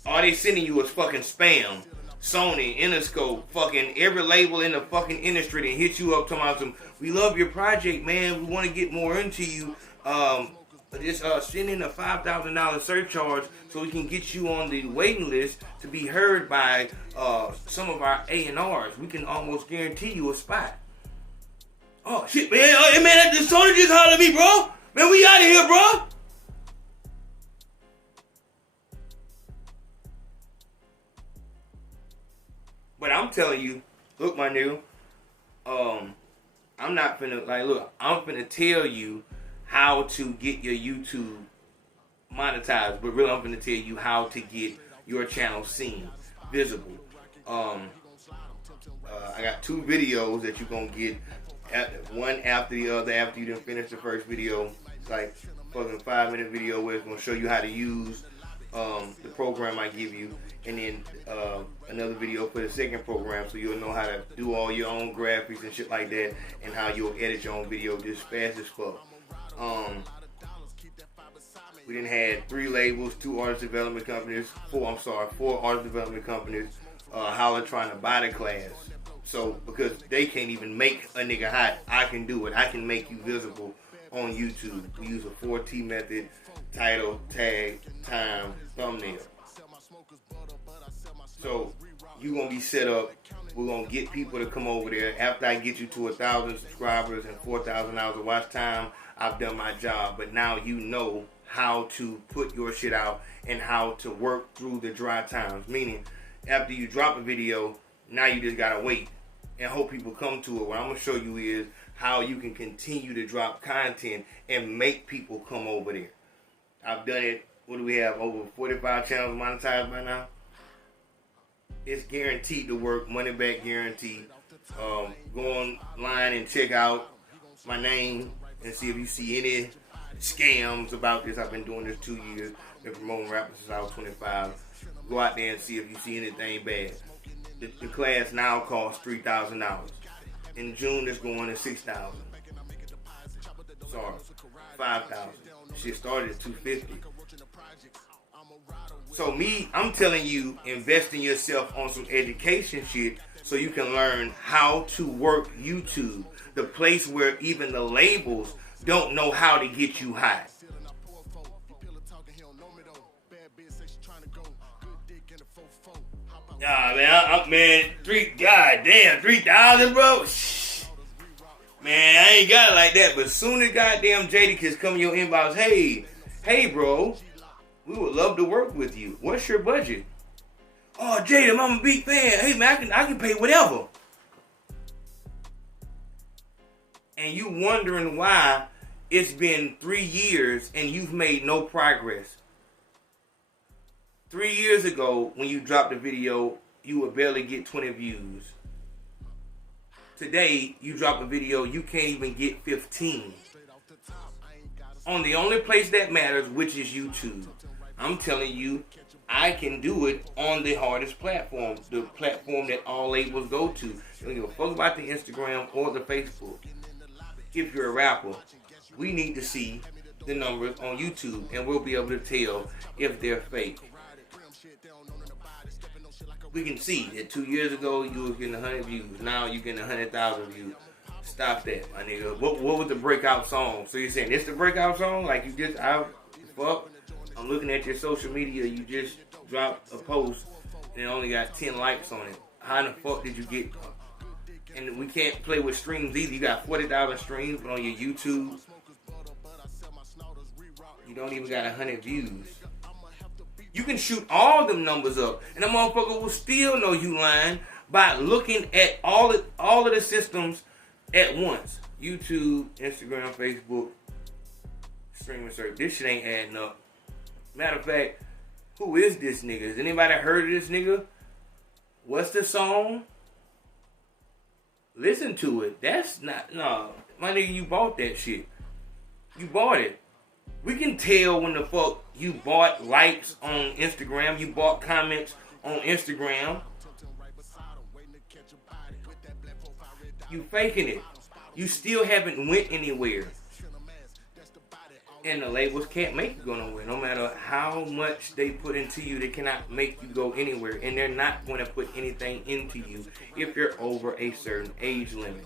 All they sending you is fucking spam. Sony, Interscope, fucking every label in the fucking industry that hit you up talking about some, we love your project, man. We want to get more into you. Just send in a $5,000 surcharge so we can get you on the waiting list to be heard by some of our A&Rs. We can almost guarantee you a spot. Oh shit, man! Hey man, the Sony just hollered at me, bro. Man, we out of here, bro. But I'm telling you, look, my nigga, I'm not finna, like, look, I'm finna tell you how to get your YouTube monetized, but really I'm finna tell you how to get your channel seen, visible. I got 2 videos that you're gonna get, one after the other, after you done finish the first video. It's like fucking 5-minute video where it's gonna show you how to use the program I give you, and then another video for the second program so you'll know how to do all your own graphics and shit like that, and how you'll edit your own video just fast as fuck. We done had 3 labels, 2 artist development companies, 4 artist development companies, holler trying to buy the class. So because they can't even make a nigga hot, I can do it. I can make you visible on YouTube. We use a 4T method: title, tag, time, thumbnail. So you gonna be set up. We're gonna get people to come over there. After I get you to 1,000 subscribers and 4,000 hours of watch time, I've done my job. But now you know how to put your shit out and how to work through the dry times. Meaning, after you drop a video, now you just gotta wait and hope people come to it. What I'm gonna show you is how you can continue to drop content and make people come over there. I've done it. What do we have? Over 45 channels monetized by now. It's guaranteed to work, money back guaranteed. Go online and check out my name and see if you see any scams about this. I've been doing this 2 years. Been promoting rappers since I was 25. Go out there and see if you see anything bad. The class now costs $3,000. In June, it's going to $6,000. Sorry, $5,000. Shit started at $250. So I'm telling you, invest in yourself on some education shit so you can learn how to work YouTube, the place where even the labels don't know how to get you high. Nah, man, 3,000, bro. Man, I ain't got it like that. But soon as goddamn Jadakiss come in your inbox, hey, bro, we would love to work with you. What's your budget? Oh, Jada, I'm a big fan. Hey, man, I can pay whatever. And you wondering why it's been 3 years and you've made no progress. 3 years ago, when you dropped a video, you would barely get 20 views. Today, you drop a video, you can't even get 15. On the only place that matters, which is YouTube. I'm telling you, I can do it on the hardest platform, the platform that all labels go to. You don't give a fuck about the Instagram or the Facebook. If you're a rapper, we need to see the numbers on YouTube, and we'll be able to tell if they're fake. We can see that 2 years ago you were getting 100 views. Now you're getting 100,000 views. Stop that, my nigga. What was the breakout song? So you're saying this the breakout song? Like you just fuck? I'm looking at your social media. You just dropped a post and it only got 10 likes on it. How in the fuck did you get? And we can't play with streams either. You got 40,000 streams, but on your YouTube, you don't even got 100 views. You can shoot all them numbers up, and the motherfucker will still know you lying by looking at all of the systems at once. YouTube, Instagram, Facebook, streaming search. This shit ain't adding up. Matter of fact, who is this nigga? Has anybody heard of this nigga? What's the song? Listen to it. That's not, no. My nigga, you bought that shit. You bought it. We can tell when the fuck you bought likes on Instagram. You bought comments on Instagram. You faking it. You still haven't went anywhere. And the labels can't make you go nowhere. No matter how much they put into you, they cannot make you go anywhere. And they're not going to put anything into you if you're over a certain age limit.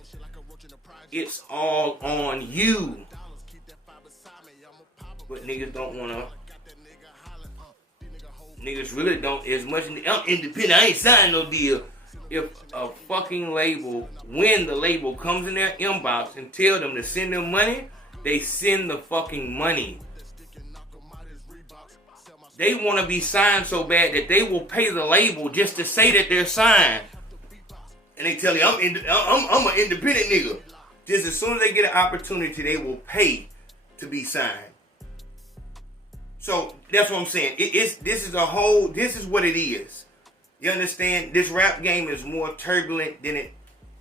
It's all on you. But niggas don't want to. Niggas really don't. As much. I'm independent. I ain't signed no deal. If a fucking label, when the label comes in their inbox and tell them to send them money, they send the fucking money. They want to be signed so bad that they will pay the label just to say that they're signed. And they tell you, I'm an independent nigga. Just as soon as they get an opportunity, they will pay to be signed. So that's what I'm saying. This is what it is. You understand? This rap game is more turbulent than it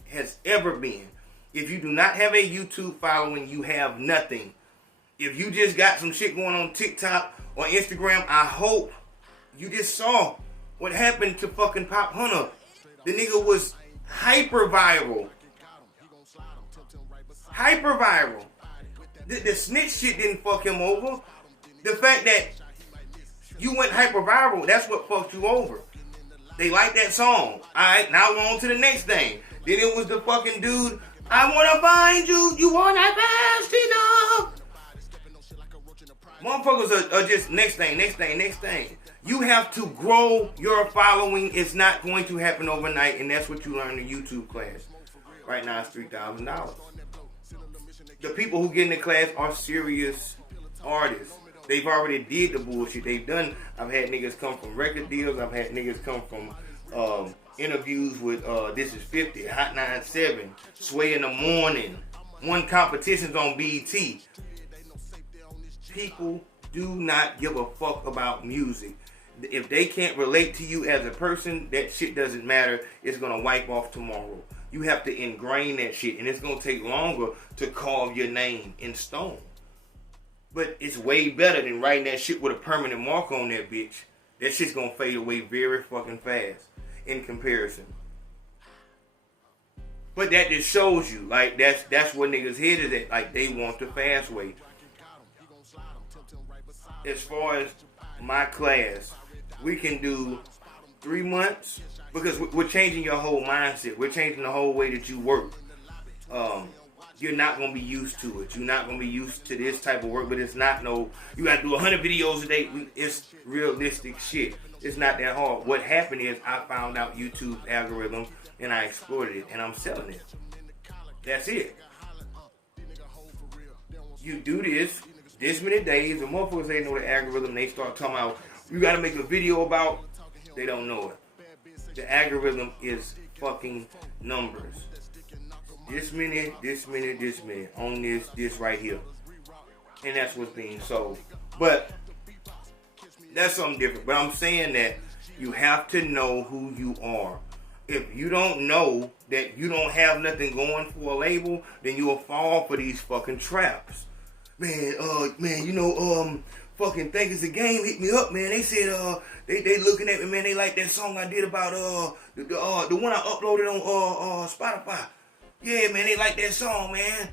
has ever been. If you do not have a YouTube following, you have nothing. If you just got some shit going on TikTok or Instagram, I hope you just saw what happened to fucking Pop Hunter. The nigga was hyper viral. Hyper viral. The snitch shit didn't fuck him over. The fact that you went hyper viral, that's what fucked you over. They like that song. Alright, now we're on to the next thing. Then it was the fucking dude, I wanna find you, you wanna fast enough. Motherfuckers are just next thing. You have to grow your following. It's not going to happen overnight, and that's what you learn in YouTube class. Right now it's $3,000. The people who get in the class are serious artists. They've already did the bullshit. I've had niggas come from record deals. I've had niggas come from interviews with This Is 50, Hot 97, Sway in the Morning, won competitions on BET. People do not give a fuck about music. If they can't relate to you as a person, that shit doesn't matter. It's going to wipe off tomorrow. You have to ingrain that shit, and it's going to take longer to carve your name in stone. But it's way better than writing that shit with a permanent mark on that bitch. That shit's gonna fade away very fucking fast in comparison. But that just shows you, like, that's what niggas' head is at. Like, they want the fast way. As far as my class, we can do 3 months because we're changing your whole mindset. We're changing the whole way that you work. You're not going to be used to it. You're not going to be used to this type of work, but it's not you got to do 100 videos a day. It's realistic shit. It's not that hard. What happened is I found out YouTube's algorithm and I exploited it and I'm selling it. That's it. You do this many days, and motherfuckers ain't know the algorithm. They start talking about, you got to make a video about, they don't know it. The algorithm is fucking numbers. This many, on this right here. And that's what's being sold. But that's something different. But I'm saying that you have to know who you are. If you don't know that you don't have nothing going for a label, then you'll fall for these fucking traps. Man, fucking Think It's a Game hit me up, man. They said, they looking at me, man. They like that song I did about, the one I uploaded on, Spotify. Yeah, man, they like that song, man.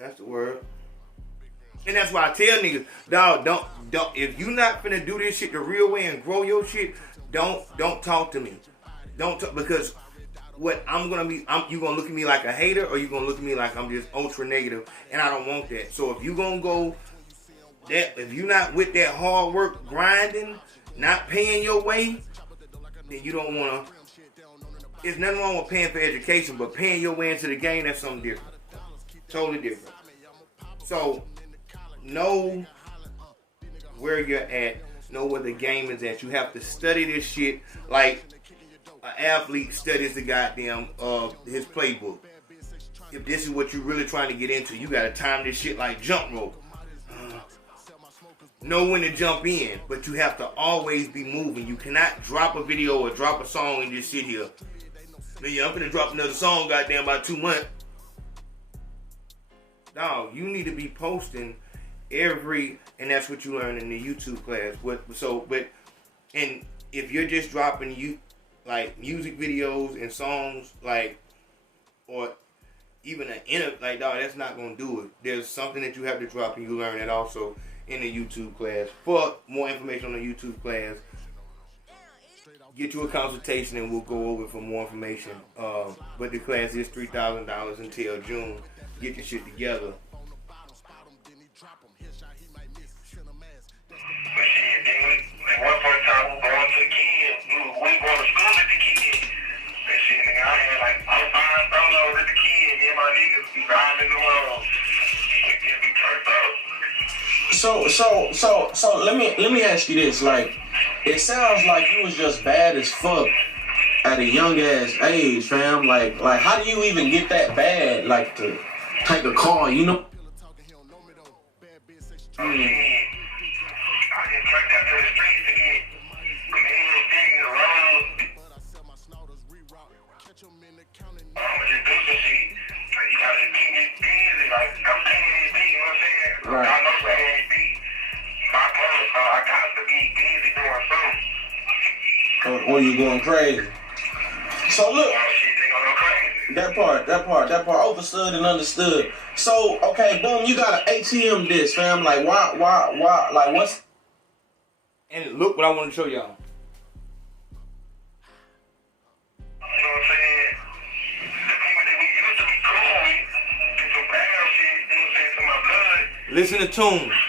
That's the word. And that's why I tell niggas, dog, don't, if you not finna do this shit the real way and grow your shit, don't talk to me. Don't talk, because what I'm gonna be, you gonna look at me like a hater, or you gonna look at me like I'm just ultra negative, and I don't want that. So if you gonna go that, if you not with that hard work, grinding, not paying your way, then you don't wanna. There's nothing wrong with paying for education, but paying your way into the game, that's something different. Totally different. So, know where you're at. Know where the game is at. You have to study this shit like an athlete studies the goddamn his playbook. If this is what you're really trying to get into, you gotta time this shit like jump rope. know when to jump in, but you have to always be moving. You cannot drop a video or drop a song and just sit here. Man, I'm gonna drop another song, goddamn, about 2 months. No, you need to be posting and that's what you learn in the YouTube class. And if you're just dropping like music videos and songs, like, or even like, dog, that's not gonna do it. There's something that you have to drop, and you learn it also in the YouTube class. For more information on the YouTube class, get you a consultation and we'll go over it for more information. But the class is $3,000 until June. Get your shit together. One point in time, we were going to the kids. We were going to school with the kids. And shit, nigga, I had like 4 or 5 solos with the kids. Me and my niggas be driving the world. We just be turned up. So let me ask you this. Like, it sounds like you was just bad as fuck at a young ass age, fam. Like how do you even get that bad? Like, to take a call, you know? I get turned out to the streets to get men digging the road. I'ma just do some shit. Like, you gotta keep me busy. Like, I'm keeping me busy, you know what I'm saying? Right. I know that ain't be my protocol. I got to be busy doing something. Or you going crazy? So look, Shit, they gonna go crazy. that part, overstood and understood. So, okay, boom, you got an ATM disc, fam. Like, why, like, what's... And look what I want to show y'all. You know what I'm saying? The people that we used to be cool with, did some bad shit, you know what I'm saying, to my blood. Listen to tunes. And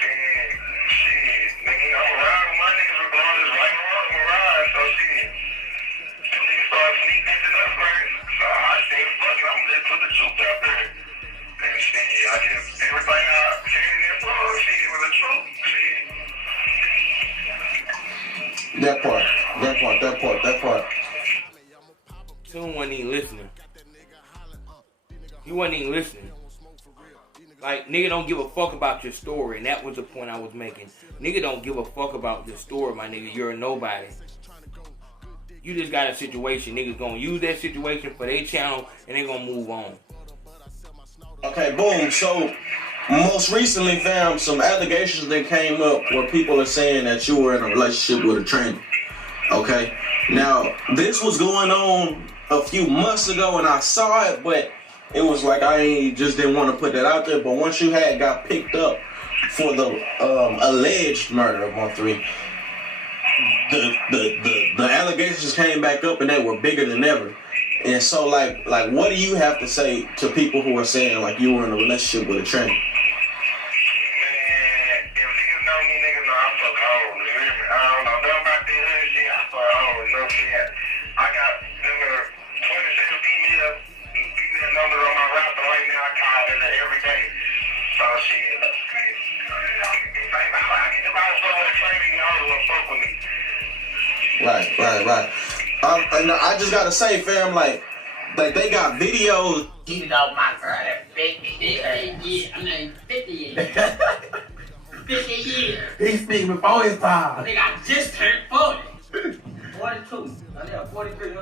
shit, nigga, I'm around with my niggas regardless, right or wrong, I'm around, so shit. Them niggas started sneak dissing us first, so I said, fuck it, I'm gonna just put the truth out there. And shit, I just, everybody out saying that, oh, shit, it was the truth, shit. That part. Tune wasn't even listening. He wasn't even listening. Like, nigga don't give a fuck about your story, and that was the point I was making. Nigga don't give a fuck about your story, my nigga. You're a nobody. You just got a situation. Niggas gonna use that situation for their channel, and they gonna move on. Okay, boom. So, most recently, fam, some allegations that came up where people are saying that you were in a relationship with a trainer. Okay? Now, this was going on a few months ago, and I saw it, but it was like I just didn't want to put that out there. But once you got picked up for the alleged murder of Mo3's, the allegations came back up, and they were bigger than ever. And so, like, what do you have to say to people who are saying, like, you were in a relationship with a trainer? Man, if niggas know me, niggas know I fuck hoes. You hear me? I don't know nothing about that hood shit. I fuck hoes. No shit. I got 27 female numbers on my rapper right now. I call them every day. So shit. If I was fuck with a trainer, y'all would fuck with me. Right. And I just gotta say, fam, like they got videos. You know my girl, 50 years. 50 years. 50 years. He's speaking before his time. Nigga, I just turned 40. 42. I got 43, huh?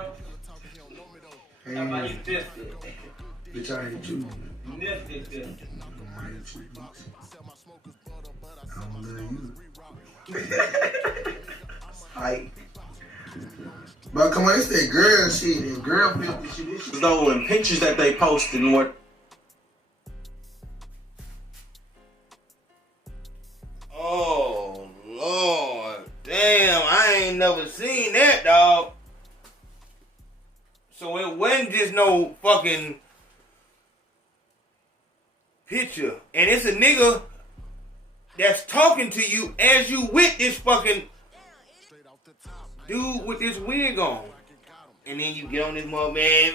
How about you 50? Bitch, I ain't you. Nifty 50. I ain't you, bitch. I don't love you. Aight. But come on, it's that girl shit and girl filthy shit. This shit. Though, and pictures that they posted and what. Oh, Lord. Damn, I ain't never seen that, dog. So it wasn't just no fucking picture. And it's a nigga that's talking to you as you with this fucking dude with this wig on. And then you get on this mother, man,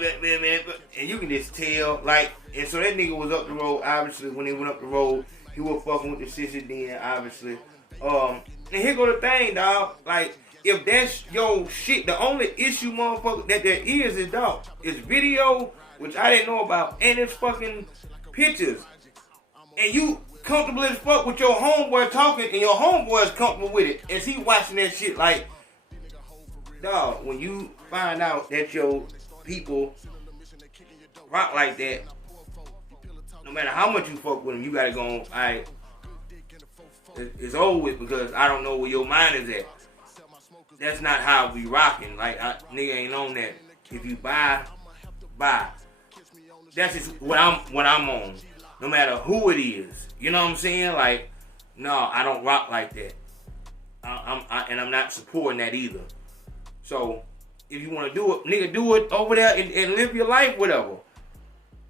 and you can just tell, like, and so that nigga was up the road, obviously, when he went up the road, he was fucking with the sister then, obviously. And here go the thing, dog, like, if that's your shit, the only issue, motherfucker, that there is, dog, is video, which I didn't know about, and it's fucking pictures. and you comfortable as fuck with your homeboy talking, and your homeboy is comfortable with it, as he watching that shit, like, dog, when you find out that your people rock like that, no matter how much you fuck with them, you gotta go on, alright, it's over with, because I don't know where your mind is at. That's not how we rocking. Like, nigga ain't on that. If you buy. That's just what I'm on. No matter who it is. You know what I'm saying? Like, no, I don't rock like that. And I'm not supporting that either. So, if you want to do it, nigga, do it over there and live your life, whatever.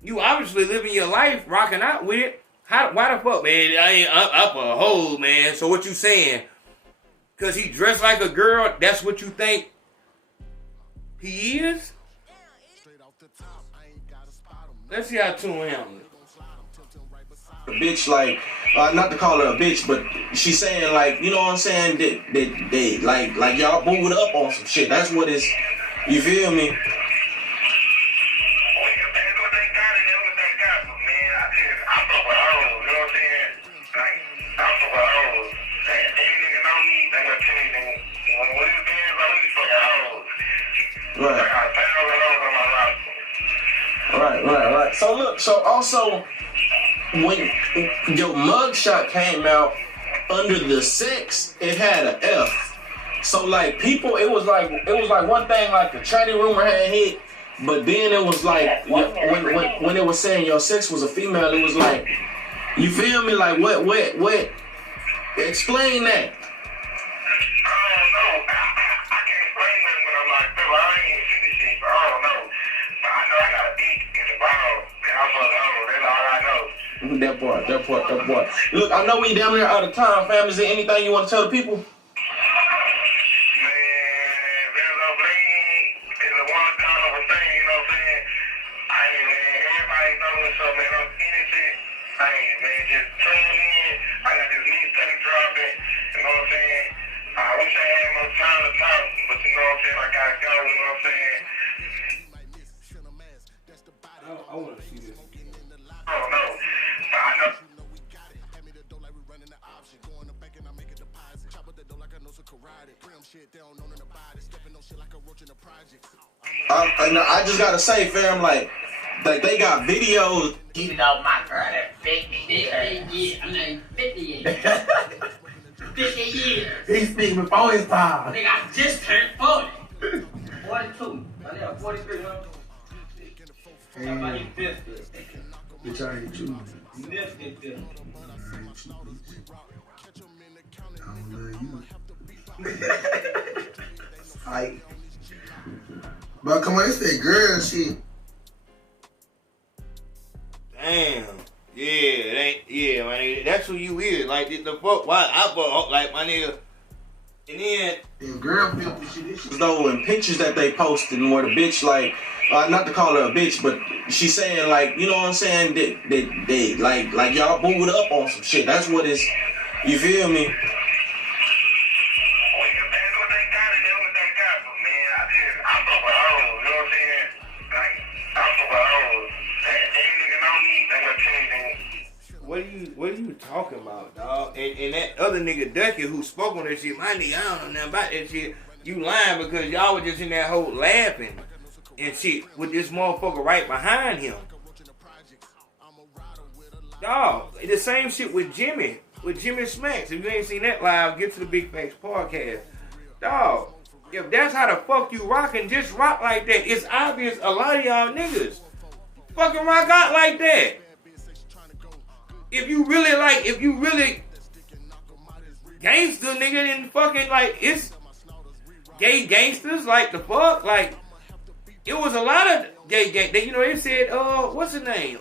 You obviously living your life, rocking out with it. Why the fuck, man? I ain't up a hole, man. So what you saying? Because he dressed like a girl, that's what you think he is? Let's see how Tune handle it. A bitch, like, not to call her a bitch, but she's saying, like, you know what I'm saying? That they like y'all booed up on some shit. That's what it's, you feel me? Right. So look, so also when your mugshot came out under the sex, it had an F. So like people, it was like one thing like the tranny rumor had hit, but then it was like when it was saying your sex was a female, it was like, you feel me? Like what? Explain that. That part. Look, I know we damn near out of time, fam. Is there anything you want to tell the people? Man, Bandzo Bling is a one kind of a thing, you know what I'm saying? Everybody knows something, man. I'm innocent. Man, just tune in. I got this mixtape dropping, you know what I'm saying? I wish I had more time to talk, but you know what I'm saying? I gotta go, you know what I'm saying? I want to see this. I don't know. I know. I just gotta say, fam, like they got videos. You know my girl at 50 years. I mean 50 years. 50 years. He's speaking before his time. Nigga, I just turned 40. 42. I live 43, huh? How about you 50? Bitch, I ain't you. You live 50. I don't love you. Like, but come on, it's that girl shit. Damn. Yeah, my nigga. That's who you is. Like, the fuck, why I fuck, like, my nigga. And then, Them girl filthy shit, this shit. Though in pictures that they posted where the bitch, like, not to call her a bitch, but she's saying, like, you know what I'm saying, that they like y'all booed up on some shit. That's what it's, you feel me? What are you talking about, dog? And that other nigga Ducky who spoke on that shit, my nigga, I don't know nothing about that shit. You lying because y'all was just in that hole laughing and shit with this motherfucker right behind him. Dog, the same shit with Jimmy Smacks. If you ain't seen that live, get to the Big Facts podcast. Dog, if that's how the fuck you rockin', just rock like that. It's obvious a lot of y'all niggas fucking rock out like that. If you really gangster nigga, then fucking like it's gay gangsters, like the fuck, like it was a lot of gay. You know, they said, what's his name?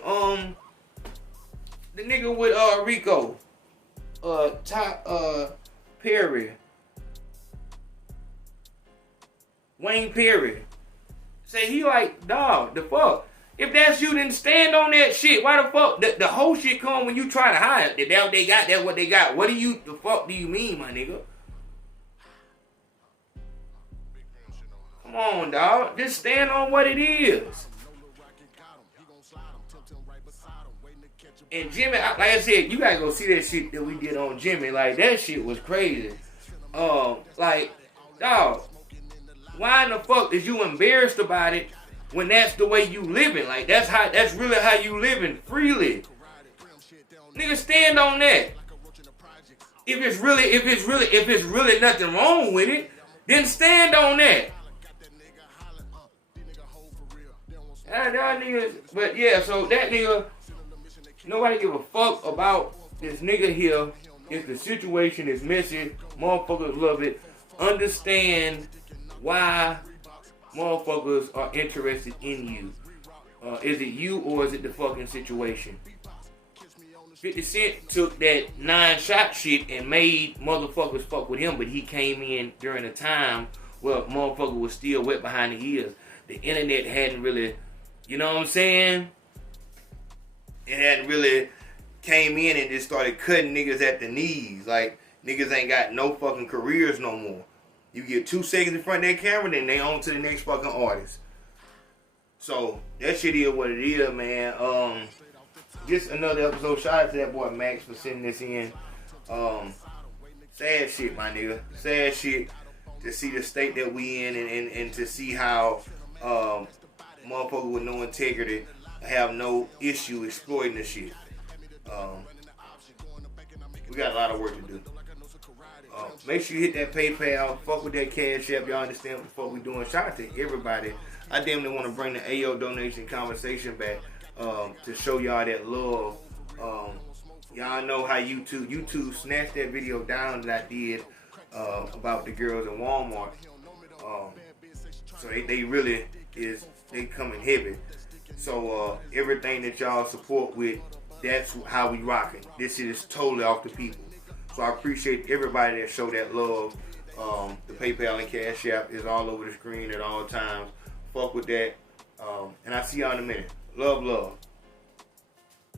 The nigga with Rico, Perry, Wayne Perry. Say he like, dog, the fuck. If that's you, then stand on that shit. Why the fuck? The whole shit come when you try to hide it. That's what they got. That's what they got. What the fuck do you mean, my nigga? Come on, dog. Just stand on what it is. And Jimmy, like I said, you gotta go see that shit that we did on Jimmy. Like, that shit was crazy. Like, dog, why in the fuck is you embarrassed about it when that's the way you living? Like, that's really how you living freely. Nigga, stand on that. If it's really nothing wrong with it, then stand on that. That nigga, but yeah, so that nigga, nobody give a fuck about this nigga here. If the situation is messy, motherfuckers love it. Understand why motherfuckers are interested in you. Is it you or is it the fucking situation? 50 Cent took that 9-shot shit and made motherfuckers fuck with him, but he came in during a time where motherfucker was still wet behind the ears. The internet hadn't really, you know what I'm saying? It hadn't really came in and just started cutting niggas at the knees. Like, niggas ain't got no fucking careers no more. You get 2 seconds in front of that camera, then they on to the next fucking artist. So, that shit is what it is, man. Just another episode. Shout out to that boy Max for sending this in. Sad shit, my nigga. Sad shit to see the state that we in and to see how motherfuckers with no integrity have no issue exploiting this shit. We got a lot of work to do. Make sure you hit that PayPal. Fuck with that Cash App. Y'all understand what the fuck we doing. Shout out to everybody. I damn near want to bring the Ayo donation conversation back to show y'all that love. Y'all know how YouTube snatched that video down that I did about the girls in Walmart. So they really they coming heavy. So everything that y'all support with, that's how we rocking. This shit is totally off the people. So I appreciate everybody that showed that love. The PayPal and Cash App is all over the screen at all times. Fuck with that. And I'll see y'all in a minute. Love, love.